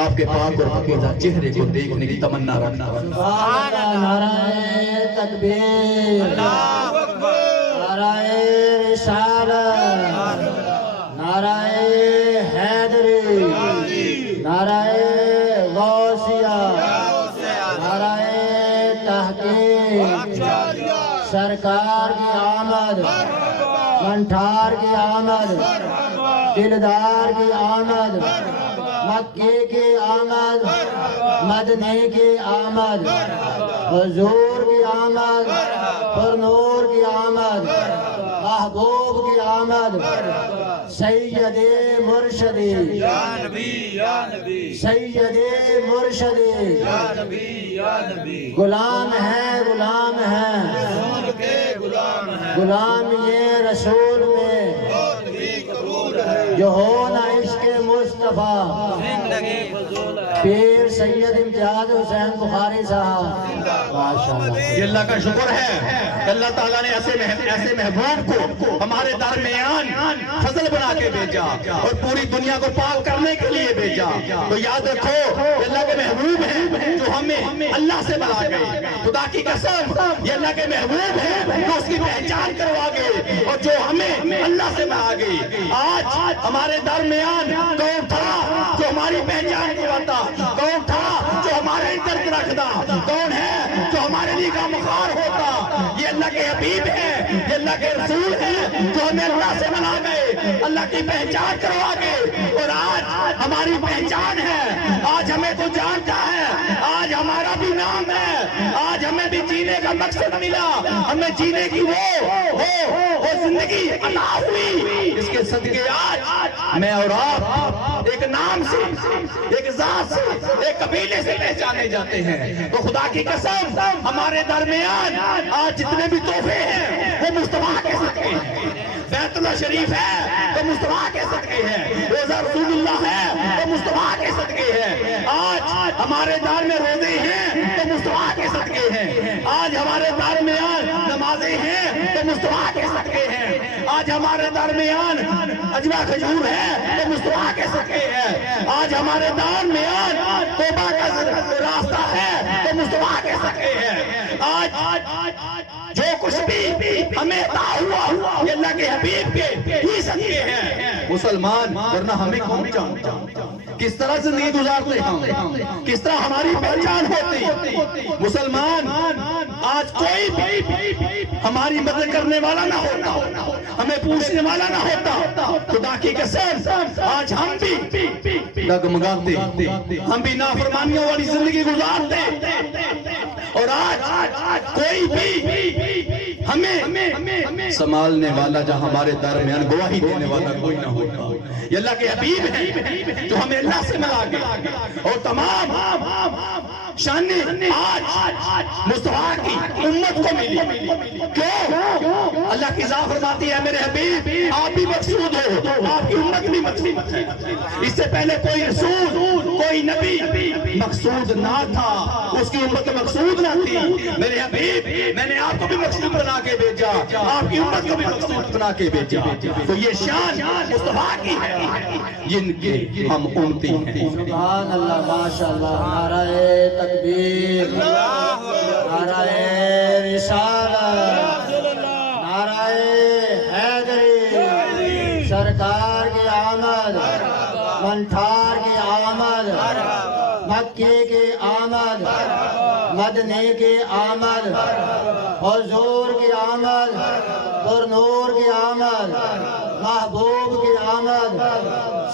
آپ کے پاک اور پاکیزہ چہرے کو دیکھنے کی تمنا رکھتا ہے۔ نعرہ تکبیر، نعرہ رسالت، نعرہ حیدری، نعرہ غوثیہ، نعرہ تحقیق، سرکار کی آمد، منٹھار کی آمد، دلدار کی آمد، مکی کی آمد، مدنی کی آمد، حضور کی آمد، پرنور کی آمد، محبوب کی آمد، سید مرشدی، یا نبی یا نبی، سید مرشدی، یا نبی یا نبی، غلام ہے غلام ہے، رسول کے غلام ہے، غلام یہ رسول میں بہت ہی قبول ہے، جو ہونا عشق مصطفیٰ، زندگی فضول ہے، پیر سید امتیاز حسین بخاری صاحب، ماشاءاللہ۔ یہ اللہ کا شکر ہے کہ اللہ تعالیٰ نے ایسے محبوب کو ہمارے درمیان فضل بنا کے بھیجا اور پوری دنیا کو پاک کرنے کے لیے بھیجا۔ تو یاد رکھو یہ اللہ کے محبوب ہیں جو ہمیں اللہ سے ملا گئے، خدا کی قسم یہ اللہ کے محبوب ہیں جو اس کی پہچان کروا گئے اور جو ہمیں اللہ سے ملا گئی۔ آج ہمارے درمیان کون تھا جو ہماری پہچان کرواتا، کون تھا جو ہمارے اندر رکھتا، کون ہے جو ہمارے لیے غمخوار ہوتا. یہ اللہ کے حبیب ہے, یہ اللہ کے رسول ہے جو ہمیں اللہ سے ملا گئے, اللہ کی پہچان کروا گئے. اور آج ہماری پہچان ہے, آج ہمیں تو جانتا ہے, آج ہمارا بھی نام ہے, آج ہمیں بھی جینے کا مقصد ملا, ہمیں جینے کی وہ زندگی عطا ہوئی. اس کے صدقے آج میں اور آپ ایک نام سے, ایک ذات سے, ایک قبیلے سے پہچانے جاتے ہیں. تو خدا کی قسم ہمارے درمیان آج جتنے بھی تحفے ہیں وہ مصطفیٰ کے صدقے ہیں. بیت اللہ شریف ہے تو مصطفیٰ کے صدقے ہیں, روزہ رسول اللہ ہے تو مصطفیٰ کے صدقے ہیں. آج ہمارے درمیان روزے ہیں تو مصطفیٰ کے صدقے ہیں. آج ہمارے درمیان نمازیں ہیں تو مصطفیٰ کے صدقے ہیں. آج ہمارے درمیان اجوا کھجور ہے تو مصطفیٰ کے صدقے ہیں. آج ہمارے درمیان توبہ کا راستہ ہے تو مصطفیٰ کے صدقے ہیں. آج جو کچھ بھی ہمیں عطا ہوا یہ اللہ کے حبیب کے ہی صدقے ہیں. مسلمان ورنہ ہمیں کون جانتا, کس طرح زندگی گزارتے ہم, کس طرح ہماری پہچان ہوتی. مسلمان آج کوئی بھی ہماری مدد کرنے والا نہ ہوتا, ہمیں پوچھنے والا نہ ہوتا. خدا کی قسم آج ہم بھی ڈگمگاتے, ہم بھی نافرمانیوں والی زندگی گزارتے. اور آج کوئی بھی ہمیں سنبھالنے والا جہاں ہمارے درمیان گواہی دینے والا کوئی نہ ہوتا. یہ اللہ کے حبیب ہے جو ہمیں اللہ سے ملا گئے. اور تمام شانیں آج مصطفیٰ کی امت کو ملی. کیوں؟ اللہ کی ذات فرماتی ہے میرے حبیب آپ بھی مقصود ہو, آپ کی امت بھی مقصود ہے. اس سے پہلے کوئی رسول, کوئی نبی مقصود نہ تھا, اس کی امت مقصود نہ تھی. میرے حبیب میں نے آپ کو بھی مقصود بنا کے بھیجا, آپ کی امت کو بھی مقصود بنا کے بھیجا. تو یہ شان مصطفیٰ کی ہے جن کے ہم امتی ہیں. سبحان اللہ, ماشاءاللہ. نعرہ تکبیر, نعرہ رسالت, نعرہ حیدری. سرکار کی آمد, منٹھار کی آمد, مکے کی آمد, مدنے کی آمد, حضور کی آمد, پر نور کی آمد, محبوب کی آمد.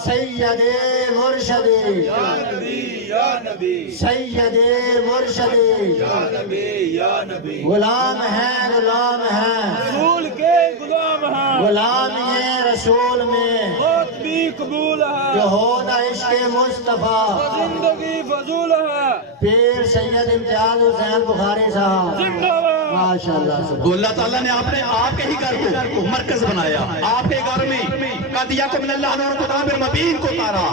سید مرشدی, یا نبی, سید مرشدی, یا نبی, یا نبی. غلام ہیں, غلام ہیں, رسول کے غلام ہیں, غلام یہ رسول میں موت بھی قبول ہے, جو ہونا عشق مصطفیٰ. زندگی فضول ہے, پیر سید امتیاز حسین بخاری صاحب, زندہ باد. ماشاءاللہ. تو اللہ تعالیٰ نے آپ کے ہی گھر کو مرکز بنایا, آپ کے گھر میں قدیہ کو من اللہ نور قدام المبین کو اتارا.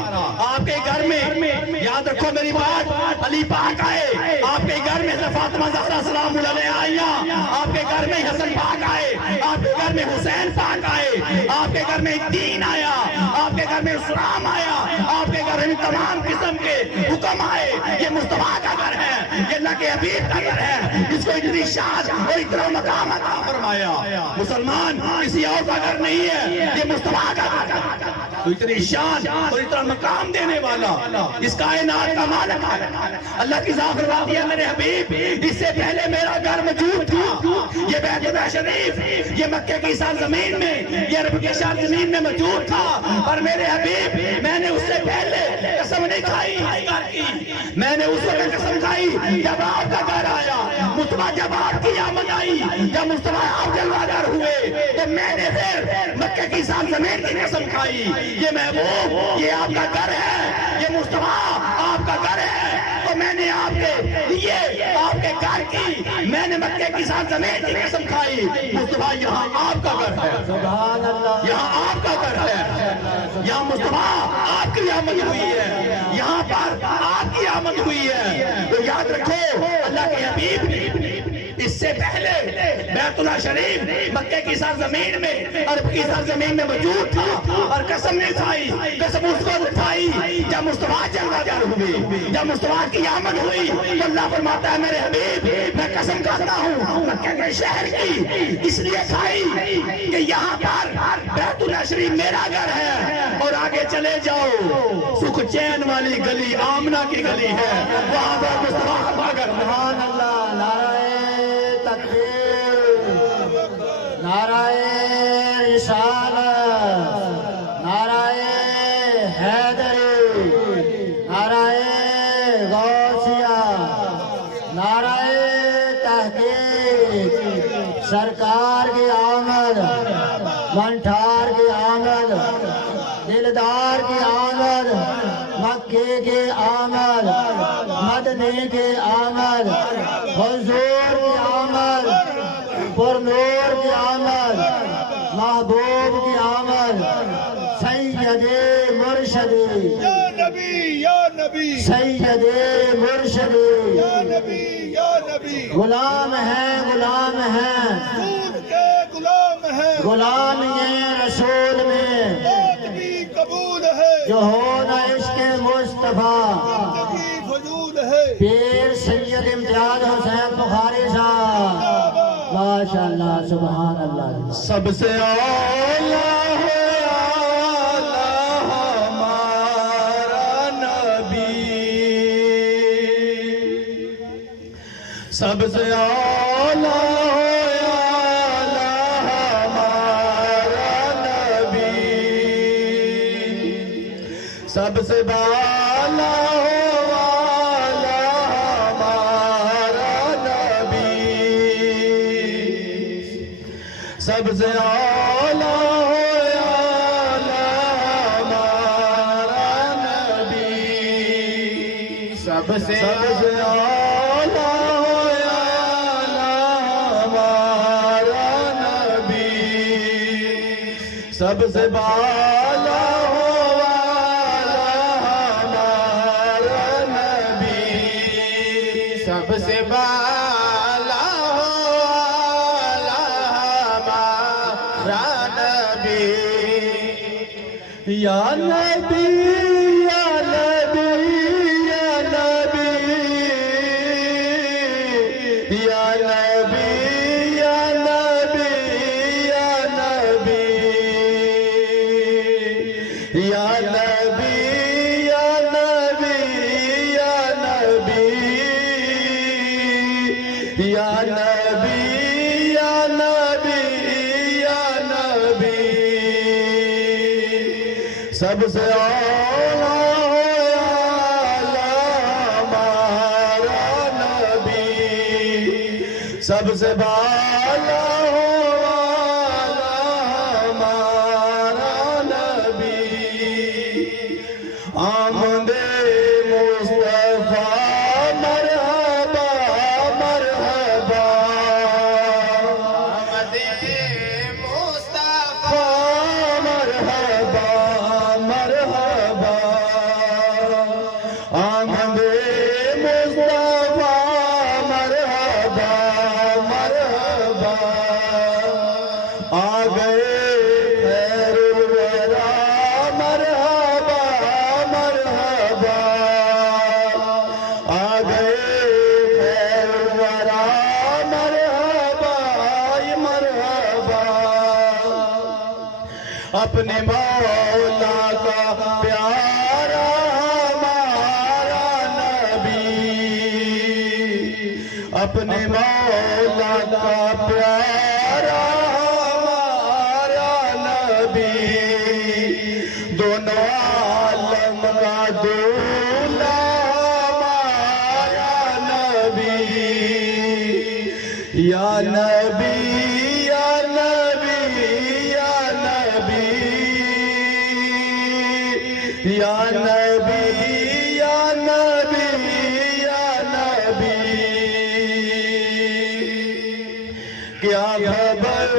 آپ کے گھر میں یاد رکھو میری بات, علی پاک آئے, آپ کے گھر میں حضرت فاطمہ زہرا سلام علیہ آئیاں, آپ کے گھر میں حسن پاک آئے, آپ کے گھر میں حسین پاک آئے, آپ کے گھر میں دین آیا, آپ کے گھر میں اسلام آیا, آپ کے گھر میں تمام قسم کے حکم آئے. یہ مصطفیٰ کا گھر ہے, یہ اللہ کے حبیب کا گھر ہے جس کو اتنی شان اور اتنا مقام عطا فرمایا. مسلمان کسی اور کا گھر نہیں ہے, یہ مصطفیٰ کا گھر ہے. تو اتنی شان اور اتنا مقام دینے والا اس کائنات کا مالک ہے. اللہ کی ذات فرماتی ہے میرے حبیب اس سے پہلے میرا گھر موجود تھا, یہ بیت اللہ شریف, یہ مکے کی سرزمین میں, یہ عرب کی سرزمین میں موجود تھا. اور میرے حبیب میں نے اس سے پہلے قسم نہیں کھائی گھر کی, میں نے اس وقت قسم کھائی جب آپ کا گھر آیا. مصطفیٰ جب آپ کی آمد آئی, جب مصطفیٰ آپ جلوہ ہوئے تو میں نے پھر مکے کی سرزمین کی قسم کھائی. یہ محبوب یہ آپ کا گھر ہے, یہ مصطفیٰ آپ کا گھر ہے. تو میں نے آپ کے لیے آپ کے گھر کی, میں نے مکے کی سرزمین کی قسم کھائی. مصطفیٰ یہاں آپ کا گھر ہے, سبحان اللہ. یہاں آپ کا گھر ہے, یہاں مصطفیٰ آپ کی آمد ہوئی ہے, یہاں پر آپ کی آمد ہوئی ہے. تو یاد رکھو اللہ کے حبیب اس سے پہلے بیت اللہ شریف مکے کی سرزمین میں, عرب کی سرزمین میں موجود تھا. اور قسم نہیں کھائی, قسم اس کو اٹھائی جب مصطفیٰ جلوہ گر ہوئے, جب مصطفیٰ کی آمد ہوئی. تو اللہ فرماتا ہے میرے حبیب میں قسم کھاتا ہوں مکے کے شہر کی, اس لیے کھائی کہ یہاں پر بیت اللہ شریف میرا گھر ہے. اور آگے چلے جاؤ, سکھ چین والی گلی آمنہ کی گلی ہے, وہاں پر مصطفیٰ کا گھر ہے. سبحان اللہ. نعرہ نعرہ تحقیق سرکار کی آمد منٹھار کی آمد دلدار کی آمد مکے کی آمد مدنی کی آمد حضور کی آمد پرنور کی آمد محبوب کی آمد سید مرشدی یا نبی یا نبی سید مرشدی یا نبی یا نبی غلام ہیں غلام ہیں رسول کے غلام ہیں غلام یہ رسول میں موت بھی قبول ہے جو ہونا عشق مصطفیٰ زندگی فضول ہے پیر سید امتیاز حسین بخاری صاحب ماشاءاللہ سبحان اللہ سب سے اعلیٰ ہے اعلیٰ ہمارا نبی سب سے اعلیٰ ہے اعلیٰ ہمارا نبی سب سے بالا ہے اعلیٰ ہمارا نبی سب سے اعلیٰ ہے اعلیٰ ہمارا نبی سب سے اعلیٰ ہے اعلیٰ ہمارا نبی سب سے بالا ہو اعلیٰ ہمارا نبی سب سے بالا ہو یا نبی یا نبی یا نبی یا نبی یا نبی یا نبی یا نبی یا نبی یا نبی یا نبی یا نبی یا نبی سب سے اعلیٰ ہمارا نبی سب سے بالا ہمارا نبی آمد مصطفیٰ مرحبا مرحبا آمد مصطفیٰ مرحبا مرحبا آمد مصطفیٰ مرحبا مرحبا آ گئے خیر الورا مرحبا مرحبا آ گئے خیر الورا مرحبا مرحبا اپنے مولا کا پیارا ہمارا نبی اپنے مولا کا پیارا ہمارا نبی دونوں عالم کا دولا ہمارا نبی یا نبی یا نبی یا نبی یا نبی یا نبی یا نبی کیا خبر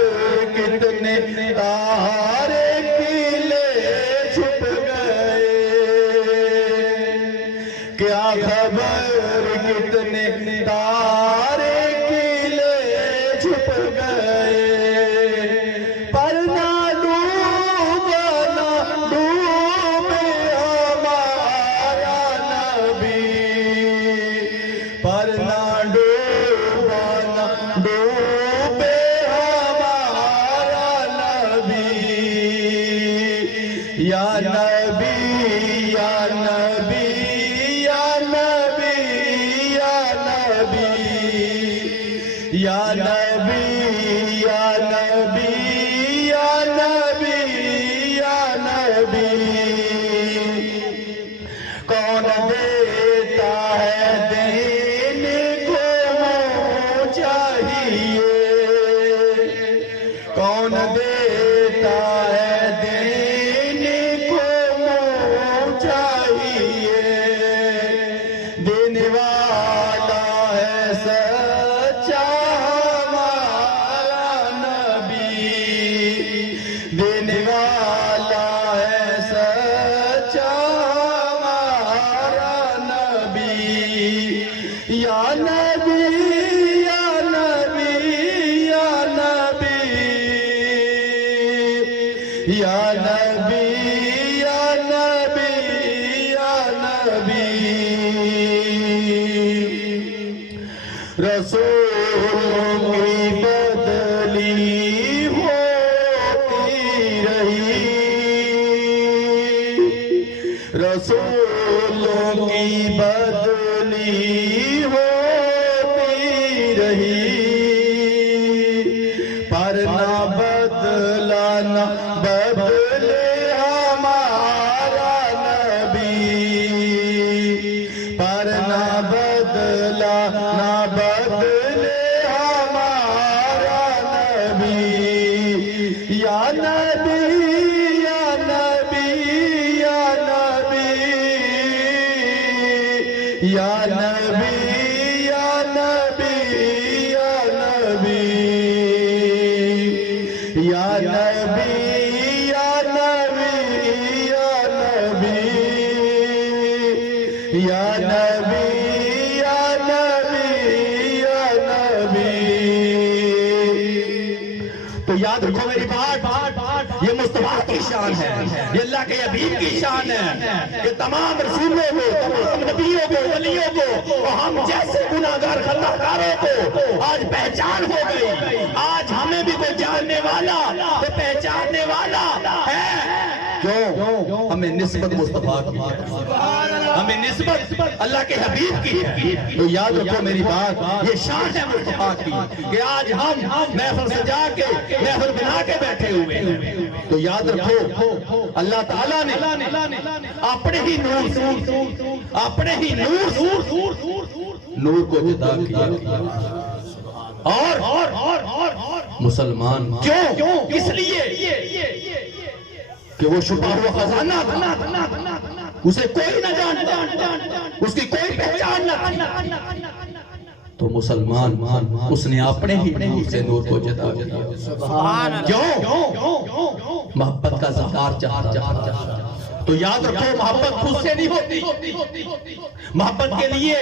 کتنے تارے کیلے چھپ گئے کیا خبر کتنے تارے کیلے چھپ گئے پر نہ ڈوبے ہمارا نبی پر نہ ڈوبے ہمارا نبی یا نبی یا نبی یا نبی یا نبی یا نبی یا نبی یا نبی یا نبی کون دیتا ہے دین کو یا نبی یا نبی یا نبی رسولوں کی بدلی ہوتی رہی رسولوں کی بدلی ہوتی رہی پر نہ بدلا نہ بدلے ہمارا نبی پر نہ بدلا نہ بدلے ہمارا نبی یا نبی یا نبی یا نبی یا نبی یا نبی یا نبی یا نبی یا نبی یا نبی یا نبی یا نبی یا نبی تو یاد رکھو میری بات یہ مصطفیٰ کی شان ہے یہ اللہ کے حبیب کی شان ہے کہ تمام رسولوں کو تمام نبیوں کو ولیوں کو اور ہم جیسے گناہگار خطا کاروں کو آج پہچان ہو گئی آج ہمیں بھی کوئی جاننے والا کوئی پہچاننے والا ہے کیوں ہمیں نسبت مصطفیٰ کی ہے ہمیں نسبت اللہ کے حبیب کی ہے تو یاد رکھو میری بات یہ شان ہے مصطفیٰ کی کہ آج ہم محفل سجا کے محفل بنا کے بیٹھے ہوئے ہیں تو یاد رکھو اللہ تعالیٰ نے اپنے ہی نور کو جدا کیا اور مسلمان کیوں اس لیے کہ وہ چھپا ہوا خزانہ تھا اسے کوئی نہ جانتا اس کی کوئی پہچان نہ تھی تو مسلمان اس نے اپنے ہی نور سے نور کو جدا کیا کیوں محبت کا اظہار چاہتا تو یاد رکھو محبت خود سے نہیں ہوتی محبت کے لیے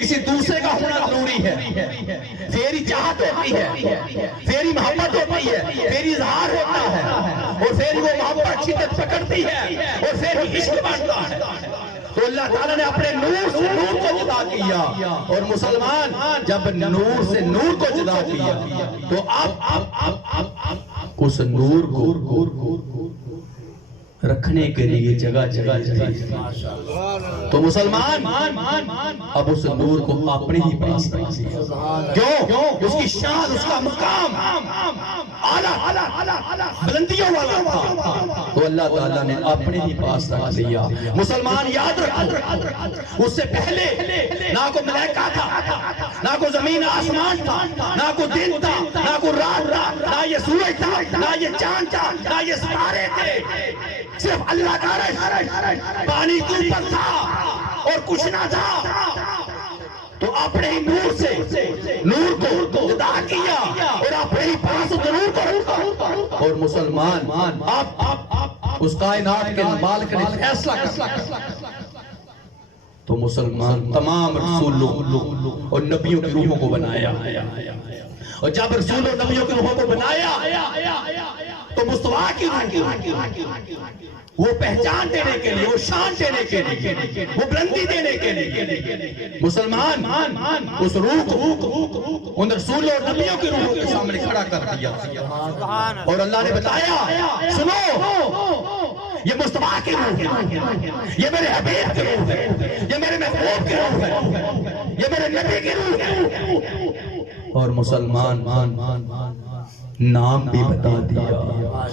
کسی دوسرے کا ہونا ضروری ہے تیری چاہت ہوتی ہے تیری محبت ہوتی ہے تیری اظہار ہوتا ہے اور پھر وہ محبت شدت پکڑتی ہے اور پھر عشق بنتا ہے تو اللہ تعالیٰ نے اپنے نور سے نور کو جدا کیا اور مسلمان جب نور سے نور کو جدا کیا تو اب اس نور کو رکھنے کے لیے جگہ تو مسلمان اب اس نور کو اپنے ہی پاس رکھیں کیوں اس کی شان اس کا مقام بلندیوں والا تھا تو اللہ تعالیٰ نے اپنے ہی پاس رکھ لیا مسلمان یاد رکھو اس سے پہلے نہ کو ملائکہ تھا نہ کو زمین آسمان تھا نہ کو دن تھا نہ کو رات تھا نہ یہ سورج تھا نہ یہ چاند تھا نہ یہ ستارے تھے صرف اللہ کا عرش پانی کے اوپر تھا اور کچھ نہ تھا تو اپنے ہی نور سے نور کو جدا کیا اور اپنے ہی پاس نور کو اور مسلمان اس کائنات کے مالک نے فیصلہ کر تو مسلمان تمام رسولوں اور نبیوں کی روحوں کو بنایا اور جب رسولوں اور نبیوں کی روحوں کو بنایا تو مصطفیٰ کی روح وہ پہچان دینے کے لیے وہ شان دینے کے لیے وہ بلندی دینے کے لیے مسلمان اس روح کو ان رسولوں اور نبیوں کی روحوں کے سامنے کھڑا کر دیا اور اللہ نے بتایا سنو یہ مصطفیٰ کی روح ہے یہ میرے حبیب کی روح ہے یہ میرے محبوب کی روح ہے یہ میرے نبی کی روح ہے اور مسلمان نام بھی بتا دیا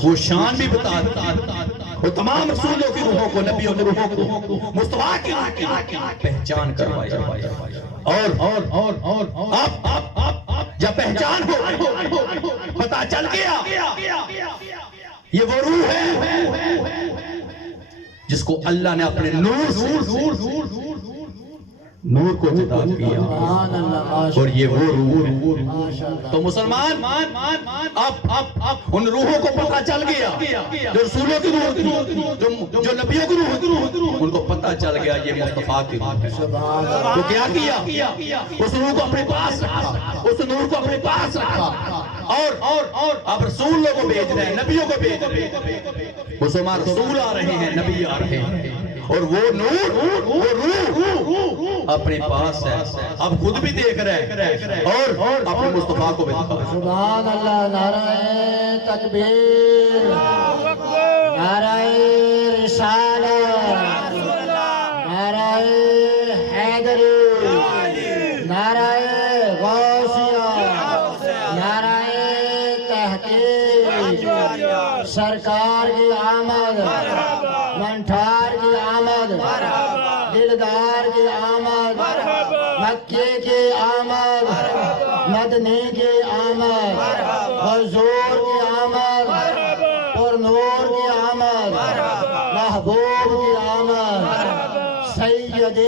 وہ شان بھی بتا دیا وہ تمام رسولوں کی روحوں کو نبیوں کی روحوں کو مصطفیٰ کی پہچان کروایا اور جب پہچان ہو پتا چل گیا یہ وہ روح ہے جس کو اللہ نے اپنے نور کو جدا کیا اور یہ وہ روح تو مسلمان اب ان روحوں کو پتہ چل گیا جو رسولوں کی روح جو نبیوں کی روح ان کو پتہ چل گیا یہ مصطفیٰ کی روح ہے تو کیا کیا اس روح کو اپنے پاس رکھا اس نور کو اپنے پاس رکھا اور اب رسولوں کو بھیج رہے ہیں, نبیوں کو بھیج رہے ہیں. مسلمان رسول آ رہے ہیں, نبی آ رہے ہیں, اور وہ نور, وہ روح اپنے پاس ہے. اب خود بھی دیکھ رہے ہیں اور اپنے مصطفیٰ کو بھی دکھا رہے ہیں. سبحان اللہ. نعرہ تکبیر, نعرہ رسالت, نعرہ حیدری, نعرہ غوثیہ, نعرہ تحقیق, سرکار کی آمد, منٹھار کی آمد, دلدار کی آمد, مکے کی آمد, مدنی کی آمد, حضور کی آمد, پر نور کی آمد, محبوب کی آمد, سید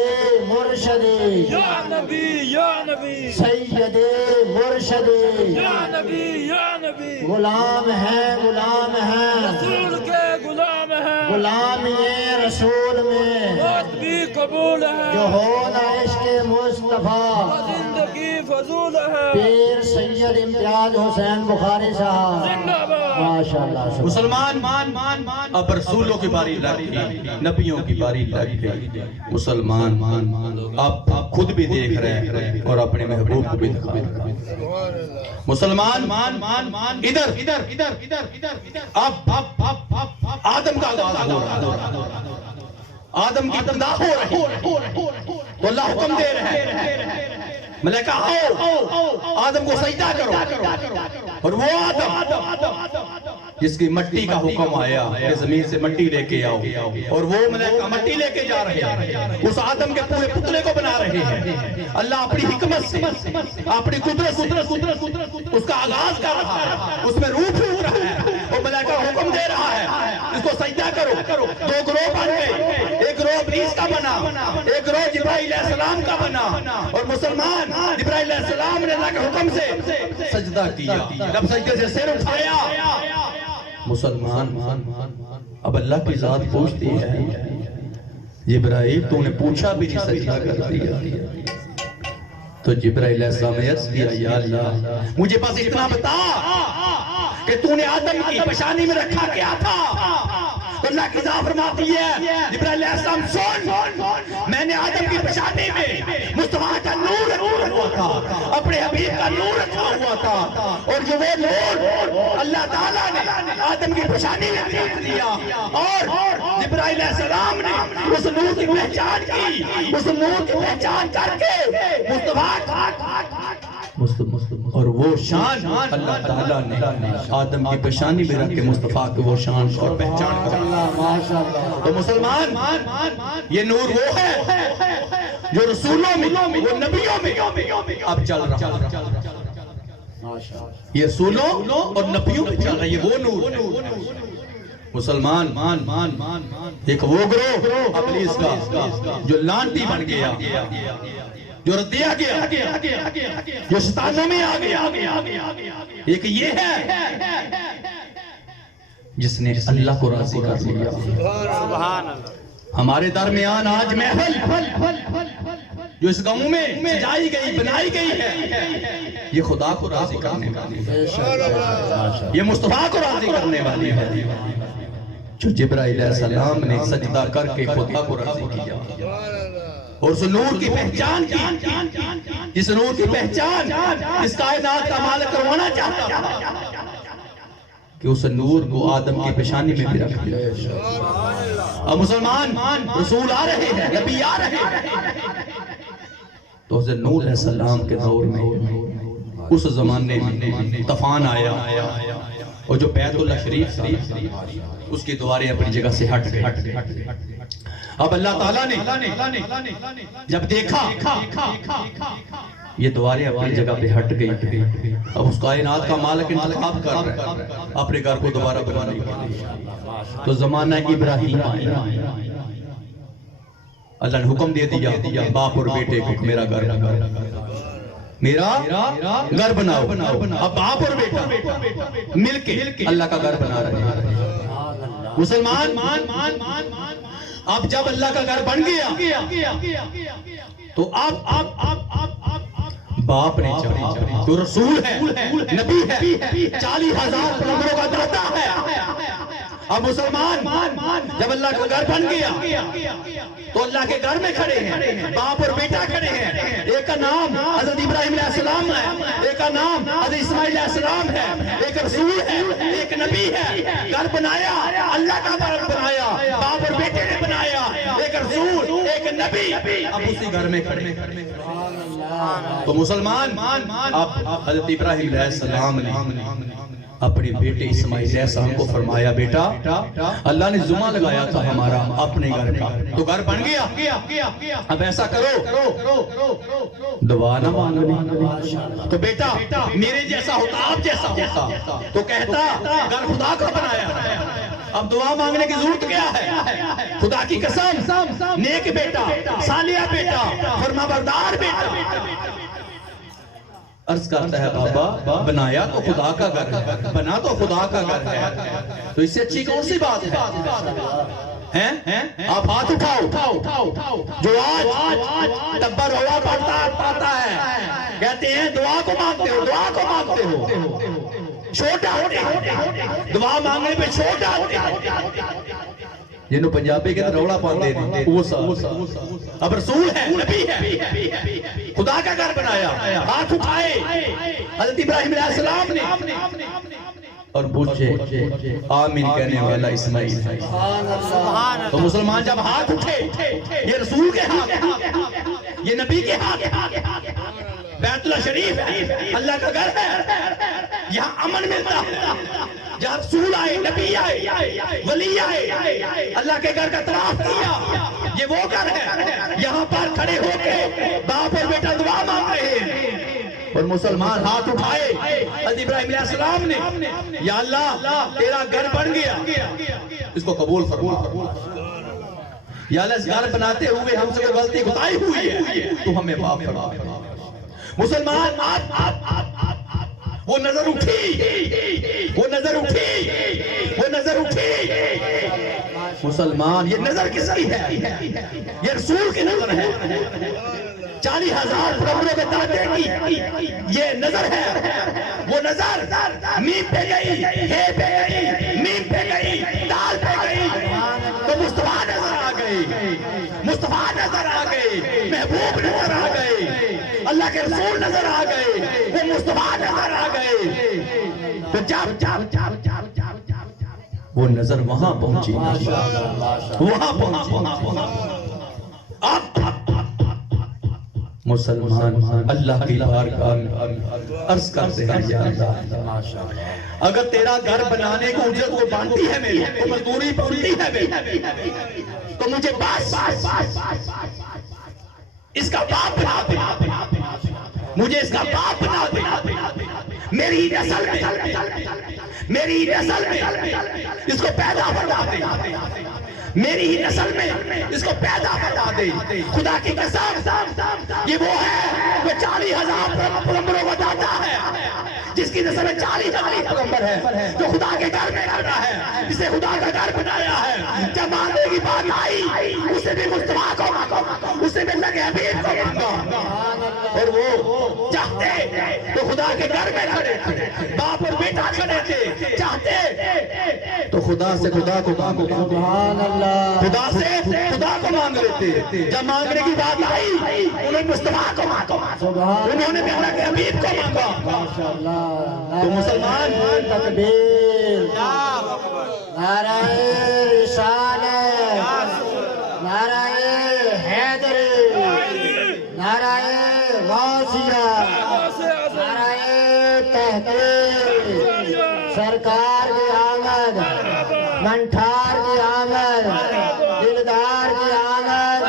مرشدی, یا نبی یا نبی, سید مرشدی, یا نبی یا نبی, غلام ہیں, غلام ہیں, رسول کے غلام ہیں, غلامی رسول میں موت بھی قبول ہے, جو ہونا عشق مصطفیٰ. زندگی فضول ہے, پیر سید امتیاز حسین بخاری صاحب, زندہ باد. ماشاءاللہ. مسلمان اب رسولوں کی باری لگ گئی, نبیوں کی باری لگ گئی. مسلمان آپ خود بھی دیکھ رہے ہیں اور اپنے محبوب کو بھی دکھا رہے ہیں. مسلمان ادھر اب آدم کا آغاز ہو رہا ہے, آدم کی ابتدا ہو رہی ہے, تو اللہ حکم دے رہے ہیں, ملائکہ آؤ آدم کو سجدہ کرو. اور وہ آدم جس کی مٹی کا حکم آیا کہ زمین سے مٹی لے کے آؤ, اور وہ ملائکہ مٹی لے کے جا رہے ہیں, اس آدم کے پورے پتلے کو بنا رہے ہیں. اللہ اپنی حکمت سے, اپنی قدرت سے اس کا آغاز کر رہا ہے, اس میں روح پھونک رہا ہے, اور ملائکہ حکم دے رہا ہے اس کو سجدہ کرو. دو گروہ بن گئے, ایک گروہ ابلیس کا بنا, ایک گروہ جبرائیل علیہ السلام کا بنا. اور مسلمان جبرائیل علیہ السلام نے اللہ کے حکم سے سجدہ کیا, جب سجدے سے سر اٹھایا, مسلمان اب اللہ کی ذات پوچھتی ہے, جبرائیل تو نے پوچھا بھی نہیں سجدہ کر دیا. تو جبرائیل علیہ السلام نے عرض کیا, یا اللہ مجھے بس اتنا بتا کہ تو نے آدم کی پیشانی میں رکھا کیا تھا. تو اللہ کی ذات فرماتی ہے, جبرائیل علیہ السلام سن, میں نے آدم کی پیشانی میں مصطفیٰ کا نور رکھا ہوا تھا, اپنے حبیب کا نور رکھا ہوا تھا, اور جو وہ نور اللہ تعالیٰ نے آدم کی پیشانی میں پھینک دیا, اور جبرائیل علیہ السلام نے اس نور کی پہچان کی, اس نور کی پہچان کر کے مصطفیٰ اور وہ شان اللہ تعالیٰ نے آدم کی پیشانی میں رکھ کے مصطفیٰ کو وہ شان اور پہچان کر. تو مسلمان یہ نور وہ ہے جو رسولوں میں, وہ نبیوں میں اب چل رہا ہے. یہ رسولوں اور نبیوں میں چل رہا ہے, یہ وہ نور. مسلمان ایک وہ گروہ ابلیس کا جو لانتی بن گیا, جو ردیا گیا, جو شیطانوں میں آ گیا. ایک یہ ہے جس نے اللہ کو راضی کر لیا. ہمارے درمیان آج محفل جو اس گاؤں میں سجائی گئی, بنائی گئی ہے, یہ خدا کو راضی کرنے والی ہے, یہ مصطفیٰ کو راضی کرنے والی ہے. جو جبرائیل علیہ السلام نے سجدہ کر کے خدا کو راضی کیا, اور اس نور کی پہچان کی, جس نور کی پہچان اس کائنات کا مالک کروانا چاہتا تھا, کہ اس نور کو آدم کی پیشانی میں بھی رکھ دیا. اب مسلمان رسول آ رہے ہیں, نبی آ رہے ہیں, تو حضرت نوح علیہ السلام کے دور میں اس زمانے میں طوفان آیا, اور جو بیت اللہ شریف تھا اس کی دیواریں اپنی جگہ سے ہٹ گئی. اب اللہ تعالیٰ نے جب دیکھا یہ دیواریں اپنی جگہ پہ ہٹ گئی, اب اس کائنات کا مالک انتخاب کر رہا ہے اپنے گھر کو دوبارہ بنانے کے لیے. تو زمانہ ابراہیم آیا, اللہ نے حکم دے دیا باپ اور بیٹے کو میرا گھر بناؤ. اب باپ اور بیٹا مل کے اللہ کا گھر بنا رہے ہیں. مسلمان اب جب اللہ کا گھر بن گیا تو اب باپ نے چاہا تو رسول ہے نبی ہے 40,000 پیغمبروں کا داتا ہے اب مسلمان جب اللہ کا گھر بن گیا تو اللہ کے گھر میں کھڑے ہیں باپ اور بیٹا کھڑے ہیں ایک کا نام حضرت ابراہیم علیہ السلام ہے ایک کا نام حضرت اسماعیل علیہ السلام ہے ایک رسول ہے ایک نبی ہے گھر بنایا اللہ کا گھر بنایا باپ اور بیٹے نے بنایا ایک رسول ایک نبی اب اسی گھر میں کھڑے تو مسلمان اب حضرت ابراہیم علیہ السلام نے اپنے بیٹے اسماعیل علیہ السلام کو فرمایا بیٹا اللہ نے ذمہ لگایا تھا ہمارا اپنے گھر کا تو گھر بن گیا اب ایسا کرو دعا نہ مانگنی تو بیٹا میرے جیسا ہوتا آپ جیسا ہوتا تو کہتا گھر خدا کا بنایا اب دعا مانگنے کی ضرورت کیا ہے خدا کی قسم نیک بیٹا صالح بیٹا فرمانبردار بیٹا عرض کرتا ہے بابا بنایا تو خدا کا گھر ہے بنا تو خدا کا گھر ہے تو اس سے اچھی کون سی بات ہے آپ ہاتھ اٹھاؤ جو آج ڈبہ رولا پاتا ہے کہتے ہیں دعا کو مانگتے ہو چھوٹا دعا مانگنے پہ چھوٹا جنہوں پنجابی کے روڑا پاندے ہیں وہ اب رسول ہے نبی ہے خدا کا گھر بنایا ہاتھ اٹھائے حضرت ابراہیم علیہ السلام نے اور پوچھے آمین کہنے والا اسماعیل ہے تو مسلمان جب ہاتھ اٹھے یہ رسول کے ہاتھ یہ نبی کے ہاتھ بیت اللہ شریف ہے اللہ کا گھر ہے یہاں امن ملتا ہے جہاں رسول آئے نبی آئے ولی آئے اللہ کے گھر کا طرف کیا یہ وہ گھر ہے یہاں پر کھڑے ہو کے باپ اور بیٹا دعا مانگ رہے ہیں اور مسلمان ہاتھ اٹھائے حضرت ابراہیم علیہ السلام نے یا اللہ تیرا گھر بن گیا اس کو قبول فرما یا اللہ اس گھر بناتے ہوئے ہم سے کوئی غلطی خطائی ہوئی ہے تو ہمیں معاف فرما مسلمان وہ نظر اٹھی مسلمان یہ نظر کس کی ہے یہ رسول کی نظر ہے 40,000 پیغمبروں کے داتے کی یہ نظر ہے وہ نظر میم پہ گئی ہے پہ گئی میم پہ گئی دال پہ گئی تو مصطفیٰ نظر آ گئی مصطفیٰ نظر آ گئی محبوب نظر آ گئی اللہ کے رسول نظر آ گئے وہ مصطفیٰ نظر آ گئے تو جب وہ نظر وہاں پہنچی مسلمان اللہ کی بارگاہ میں عرض کرتے ہیں یا اللہ اگر تیرا گھر بنانے کو اجرت کو بانٹی ہے میری تو مزدوری بانٹی ہے میری تو مجھے بس اس کا باپ بنا دے مجھے اس کا باپ بنا دے میری نسل میں اس کو پیدا بنا دے میری ہی نسل میں اس کو پیدا بنا دے خدا کی قسم یہ وہ ہے جو 40,000 پیغمبروں کو داتا ہے جس کی نسل میں 40,000 پیغمبر ہے جو خدا کے گھر میں رہتا ہے جسے خدا کا گھر بنایا ہے جب مانگنے کی بات آئی اسے بھی مصطفیٰ کو مانگا اسے بھی اللہ کے حبیب کو مانگا اور وہ چاہتے تو خدا کے گھر میں کھڑے تھے باپ اور بیٹا کھڑے تھے چاہتے تو خدا سے خدا کو مانگو خدا سے خدا کو مانگ لیتے جب مانگنے کی بات آئی انہوں نے مصطفیٰ کو مانگا انہوں نے بھی اللہ کے حبیب کو مانگا تو مسلمان تکبیر نعرہ رسالت نعرہ حیدری نعرہ غوثیہ نعرہ تحقیق سرکار کی آمد منٹھار کی آمد دلدار کی آمد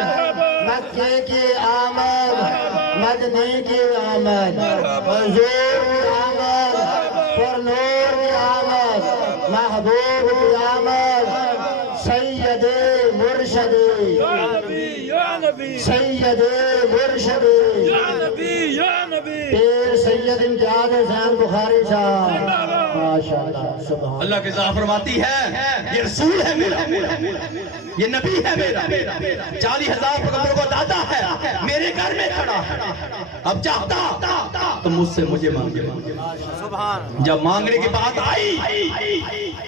مکے کی آمد مدنی کی آمد حضور کی آمد پرنور کی آمد محبوب کی آمد سید مرشدی سید مرشدی یا نبی پیر سید امتیاز حسین بخاری صاحب ماشاءاللہ سبحان اللہ کی ذات فرماتی ہے یہ رسول ہے میرا، یہ نبی ہے میرا، 40,000 پیغمبروں کو دادا ہے، میرے گھر میں کھڑا ہے، اب چاہتا تو مجھ سے مجھے مانگے، جب مانگنے کی بات آئی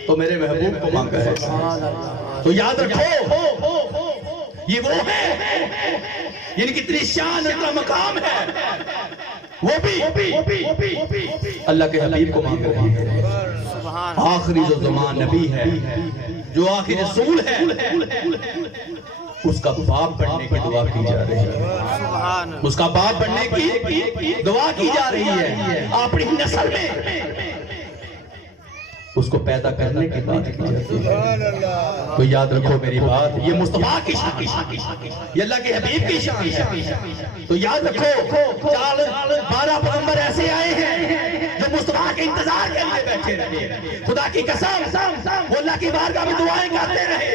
تو میرے محبوب کو مانگا ہے۔ تو یاد رکھو یہ وہ ہے، یعنی کتنی شان اتنا مقام ہے، وہ بھی اللہ کے حبیب کو مانگ رہی ہے۔ آخری جو زمان نبی ہے، جو آخری رسول ہے، اس کا باپ بننے کی دعا کی جا رہی ہے، اس کا باپ بننے کی دعا کی جا رہی ہے، اپنی نسل میں اس کو پیدا کرنے کی بات کی جاتی ہے۔ تو یاد رکھو میری بات، یہ مصطفیٰ کی شان، یہ اللہ کے حبیب کی شان ہے۔ تو یاد رکھو 12 پیغمبر ایسے آئے ہیں جو مصطفیٰ کے انتظار کے لیے بیٹھے رہے، خدا کی قسم وہ اللہ کی بارگاہ میں دعائیں کرتے رہے،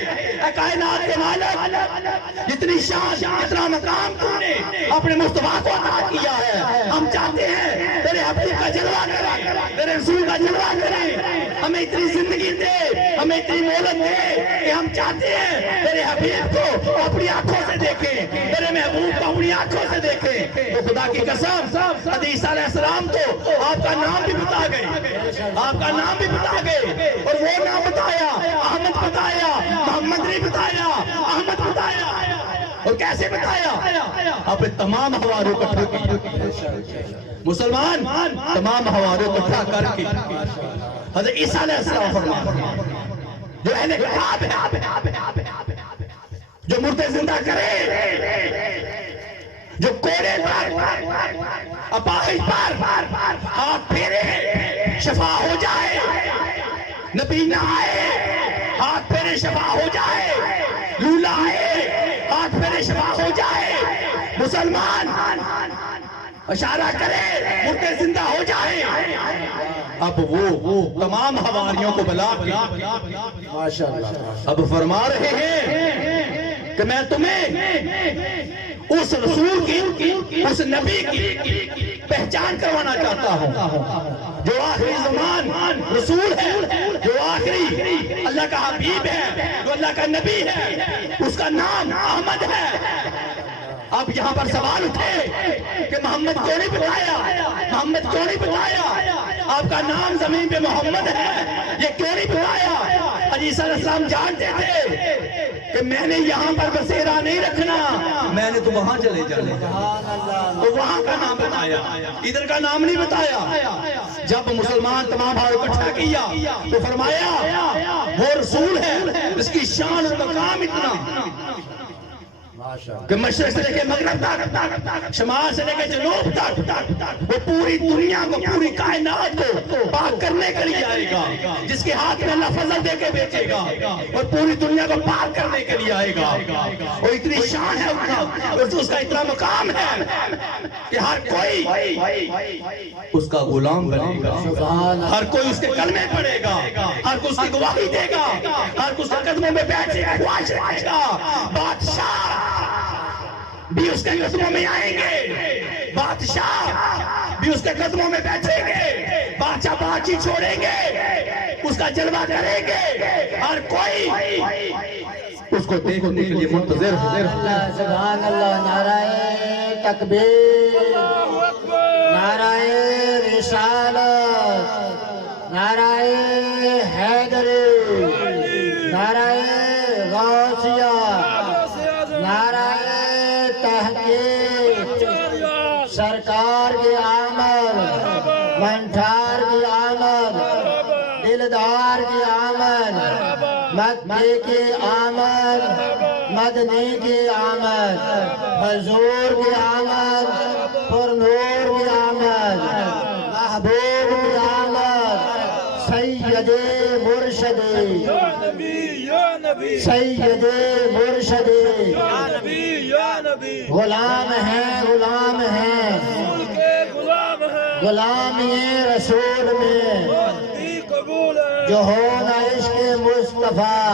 اے کائنات کے مالک جتنی شان اتنا مقام تو نے اپنے مصطفیٰ کو عطا کیا ہے، ہم چاہتے ہیں تیرے حبیب کا جلوہ کریں، تیرے رسول کا جلوہ کریں، ہمیں اتنی زندگی دے، ہمیں اتنی مہلت دے کہ ہم چاہتے ہیں تیرے حبیب کو اپنی آنکھوں سے دیکھیں، تیرے محبوب کو اپنی آنکھوں سے دیکھیں۔ تو خدا کی قسم حدیث علیہ السلام تو آپ کا نام بھی بتا گئے، آپ کا نام بھی بتا گئے، اور وہ نام بتایا، احمد بتایا، محمد نہیں بتایا، احمد بتایا، اور کیسے بتایا؟ آپ تمام حواریوں کو اٹھا کی، مسلمان تمام حواریوں کو اٹھا کر کے حضرت عیسیٰ علیہ السلام فرماتے جو اہل کتاب ہے، جو مردے زندہ کرے، جو کوڑے پر اپاہج پر ہاتھ پھیرے شفا ہو جائے، نبی نہ آئے ہاتھ پھیرے شفا ہو جائے، لولا آئے ہاتھ پھیرے شفا ہو جائے، مسلمان اشارہ کرے مردے زندہ ہو جائے۔ اب وہ تمام حواریوں کو بلا کے اب فرما رہے ہیں کہ میں تمہیں اس رسول کی، اس نبی کی پہچان کروانا چاہتا ہوں جو آخری زمان رسول ہے، جو آخری اللہ کا حبیب ہے، جو اللہ کا نبی ہے، اس کا نام احمد ہے۔ اب یہاں پر سوال اٹھے کہ محمد کیوں نہیں بتایا، محمد کیوں نہیں بتایا، آپ کا نام زمین پہ محمد ہے، یہ کیوں نہیں بتایا؟ عیسیٰ علیہ السلام جانتے تھے کہ میں نے یہاں پر بسیرا نہیں رکھنا، میں نے تو وہاں چلے جانے، تو وہاں کا نام بتایا، ادھر کا نام نہیں بتایا۔ جب مسلمان تمام بھائیوں کو اکٹھا کیا تو فرمایا وہ رسول ہے جس کی شان اور مقام اتنا کہ مشرق سے لے کے مغرب تک، شمال سے لے کے جنوب تک، وہ پوری دنیا کو، پوری کائنات کو پاک کرنے کے لیے آئے گا، جس کے ہاتھ میں اللہ فضل دے کے بیچے گا، اور پوری دنیا کو پاک کرنے کے لیے آئے گا۔ اور اتنی شان ہے اس کا اتنا مقام ہے کہ ہر کوئی اس کا غلام بنے گا، ہر کوئی اس کے کلمے پڑھے گا، ہر کوئی اس کی گواہی دے گا، ہر کوئی اس کے قدموں میں بیٹھے گا، خواہش رکھے گا۔ بادشاہ بھی اس کے قدموں میں آئیں گے، بادشاہ بھی اس کے قدموں میں بیٹھیں گے، بادشاہ بادشاہی چھوڑیں گے، اس کا جلوہ کریں گے، ہر کوئی اس کو دیکھنے کے لیے منتظر ہے۔ سبحان اللہ، نعرہ تکبیر، نعرہ رسالت، نعرہ حیدری، نعرہ غوثیہ، نعرہ تحقیق، سرکار کی آمد، منٹھار کی آمد، دلدار کی آمد، مکی کی آمد، مدنی کی آمد، حضور کی آمد، پرنور کی آمد، محبوب کی آمد، سید مرشدی، سید مرشدی، غلام ہیں، غلام ہیں، غلام یہ رسول میں جو ہونا عشق مصطفیٰ،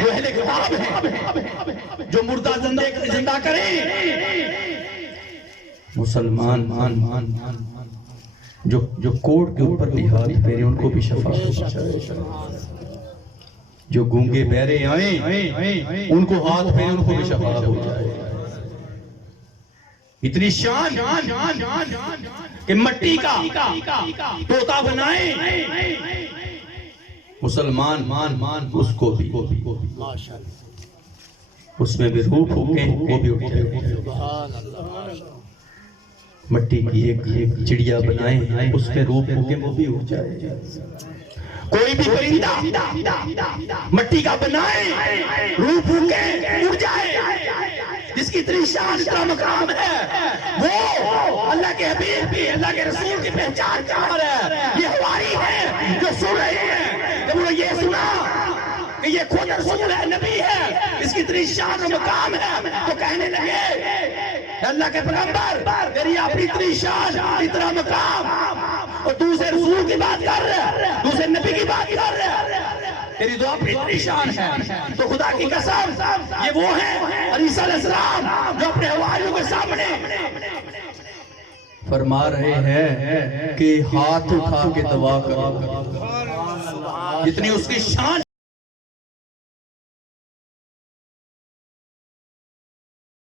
جو اہل کتاب ہیں، جو مردہ زندہ کریں. مسلمان جو کوڑ کے اوپر بھی ہاتھ پھیرے ان کو بھی شفا ہو جائے. جو گونگے بہرے آئیں ان کو ہاتھ پھیرے ان کو بھی شفا ہو جائے. اتنی شان کہ مٹی کا طوطا بنائیں مسلمان اس کو بھی اس میں بھی روح پھونکیں وہ بھی اٹھ جائے. مٹی کی ایک چڑیا بنائیں اس میں روح پھونکیں وہ بھی اٹھ جائے. کوئی بھی پرندہ مٹی کا بنائیں روح پھونکیں اٹھ جائے. جس کی اتنی شان اتنا مقام ہے وہ اللہ کے حبیب بھی اللہ کے رسول کی پہچان کر رہا ہے. یہ ہماری ہے جو سن رہی ہے. جب انہوں نے یہ سنا کہ یہ خود رسول ہے نبی ہے اس کی اتنی شان و مقام ہے تو کہنے لگے اللہ کے پیغمبر تیری اپنی اتنی شان اتنا مقام اور تو اسے رسول کی بات کر رہے ہے تو اسے نبی کی بات کر رہے ہے. تیری دعا پر اتنی شان ہے تو خدا کی قسم یہ وہ ہیں عیسیٰ علیہ السلام جو اپنے حواریوں کے سامنے فرما رہے ہیں کہ ہاتھ اٹھا کے دعا کرو. جتنی اس کی شان